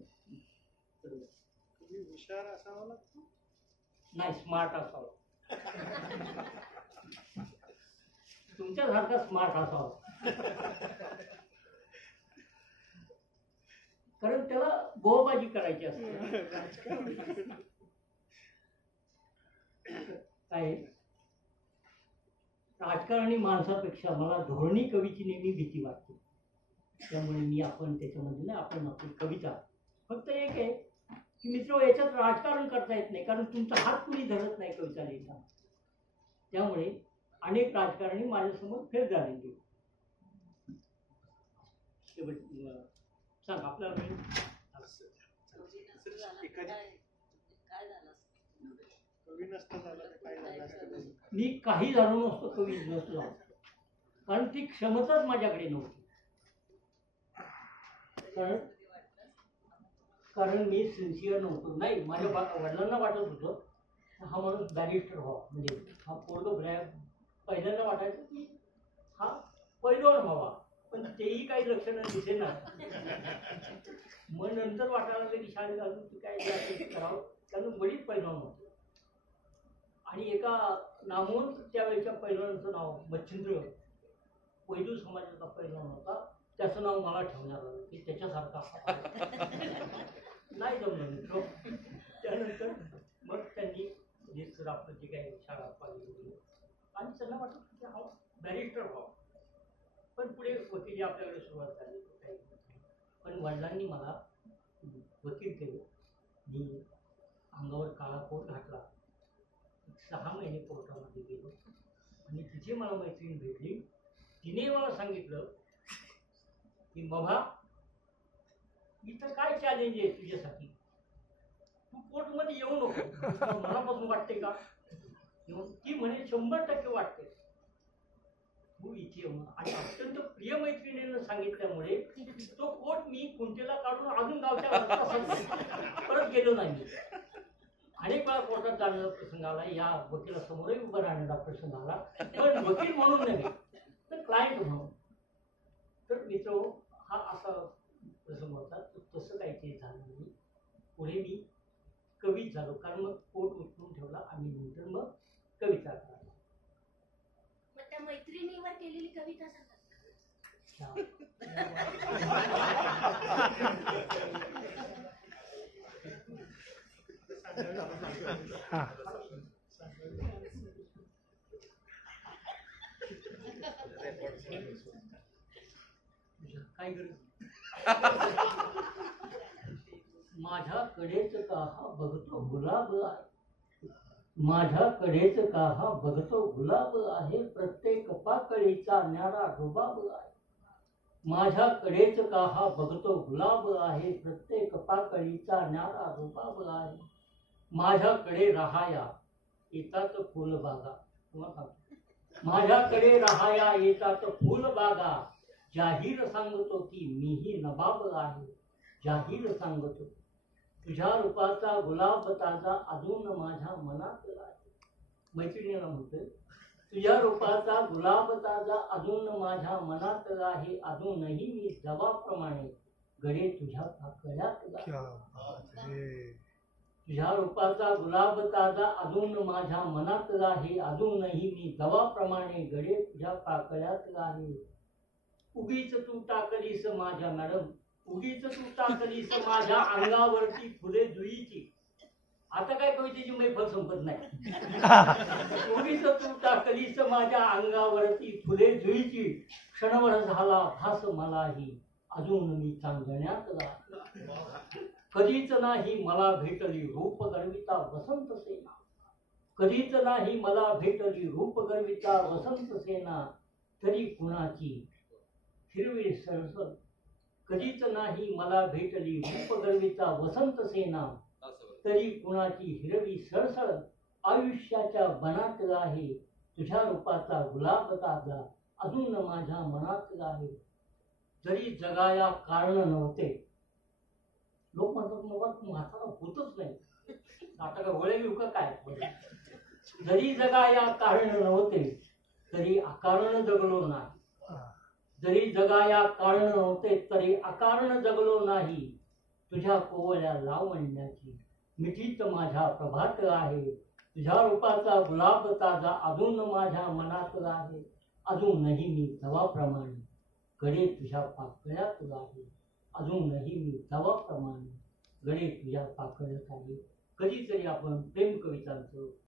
तुम्ही हुशार असावा लागतो, नाही स्मार्ट असावं. तुमच्यासारखा स्मार्ट असावा, कारण त्याला बोबाजी करायची असते. काय राजकारणी माणसापेक्षा मला धोरणी कवीची नेहमी भीती वाटते. त्यामुळे मी आपण त्याच्यामध्ये ना आपण आपली कविता फक्त एक आहे की मित्र याच्यात राजकारण करता येत नाही, कारण तुमचा हात कुणी धरत नाही कविता लिहिताना. त्यामुळे अनेक राजकारणी माझ्यासमोर फेल झालेले. सांग आपल्याला कवी नसता झाला तर काय झालं असतं? मी काही झालो नसतो, कवी नसतो, कारण ती क्षमताच माझ्याकडे नव्हती. कारण मी सिन्सिअर नव्हतो. नाही, माझ्या वडिलांना वाटत होतं हा माणूस बॅरिस्टर व्हावा, म्हणजे हा पोरग पहिल्यांदा वाटायचं की हा पैलवान व्हावा, पण तेही काही लक्षणं दिसेना. मग नंतर वाटायला लागलं की शाळेत घालून की काय करावं, त्यानं बरीच पैलवान होते. आणि एका नामवंत त्यावेळेच्या पैलवानाचं नाव मच्छिंद्र, पैलू समाजाचा पैलवान होता, त्याचं नाव मला ठेवण्यात आलं की त्याच्यासारखा. नाही जमलं मित्र. त्यानंतर मग त्यांनी जे आपलं जे काही शाळा पाहिजे आणि त्यांना वाटत की हा बॅरिस्टर व्हावा, पण पुढे वकिली आपल्याकडे सुरुवात झाली. पण वडिलांनी मला वकील केलं. मी अंगावर काळा कोट घातला, 6 महिने कोर्टामध्ये गेलो आणि तिथे मला मैत्रीण भेटली. तिने मला सांगितलं की बाबा इथं काय चॅलेंज आहे तुझ्यासाठी, तू कोर्टमध्ये येऊ नको. मनापासून वाटते का? ती म्हणे 100% वाटते, तू इथे येऊ. आणि अत्यंत प्रिय मैत्रिणीनं सांगितल्यामुळे तो कोर्ट मी कुंटेला काढून अजून गावच्या परत गेलो नाही. अनेक वेळा कोर्टात जाण्याचा प्रसंग आला, या वकिलासमोरही उभं राहण्याचा प्रसंग आला, पण वकील म्हणून नव्हे तर क्लायंट म्हणून. तर मित्र हा असा प्रसंग होता. तसं काही ते झालं नाही. पुढे मी कवीच झालो, कारण मग कोर्ट उचलून ठेवला आणि नंतर मग कविता करायला. त्या मैत्रिणीवर केलेली कविता सांगा. काय गरज? माझ्याकडेच का हा बघतो गुलाब आहे, माझ्याकडेच का हा बघतो गुलाब आहे, प्रत्येक पाकळीचा न्यारा रुबाब आहे. माझ्याकडेच का हा बघतो गुलाब आहे, प्रत्येक पाकळीचा न्यारा रुबाब आहे. माझ्याकडे राहाया येतात फुलबागा, माझ्याकडे राहाया येतात फुलबागा, जाहीर सांगतो की मीही नबाब आहे. जाहीर सांगतो तुझ्या रूपाचा गुलाब ताजा अजून माझ्या मनात आहे. मैत्रिणीला म्हणतोय तुझ्या रूपाचा गुलाब ताजा अजून माझ्या मनात आहे, अजूनही मी जवाप्रमाणे गडे तुझ्या पाकळ्यात आहे. तुझ्या रूपाचा गुलाब ताजा अजून माझ्या मनात आहे, अजूनही मी जवाप्रमाणे गडे तुझ्या पाकळ्यात आहे. उगीच तू टाकलीस माझ्या मॅडम, उगीच तू टाकलीस माझ्या अंगावरती फुले जुईची. आता काय कवितेची मैफल संपत नाही. उगीच तू टाकलीस माझ्या अंगावरती फुले जुईची, क्षणभर झाला भास मलाही अजून मी चांदण्यात आहे. कधीच नाही मला भेटली रूप गर्विता वसंत सेना, कधीच नाही मला भेटली रूप गर्विता वसंत सेना, तरी कुणाची हिरवी सळसळ. कधीच नाही मला भेटली रूप गर्विता वसंत सेना, तरी कुणाची हिरवी सळसळ. आयुष्याच्या बनात आहे तुझ्या रूपाचा गुलाब ताजा अजून माझ्या मनात आहे. जरी जगाया कारण नव्हते, लोक म्हणतात बाबा तू म्हातारा होतच नाही, आता का वळे घेऊ का काय. जरी जगाया कारण नव्हते तरी अकारण जगलो नाही, जरी जगाया कारण नव्हते तरी अकारण जगलो नाही. तुझ्या कोवळ्या लावण्याची मिठीत माझ्या प्रभात आहे. तुझ्या रूपाचा गुलाब ताजा अजून माझ्या मनात आहे, अजूनही मी जवाप्रमाणे गडे तुझ्या पाकळ्यात आहे, अजूनही मी जवाप्रमाणे गडे तुझ्या पाकळ्यात आहे. कधीतरी आपण प्रेम कवितांचं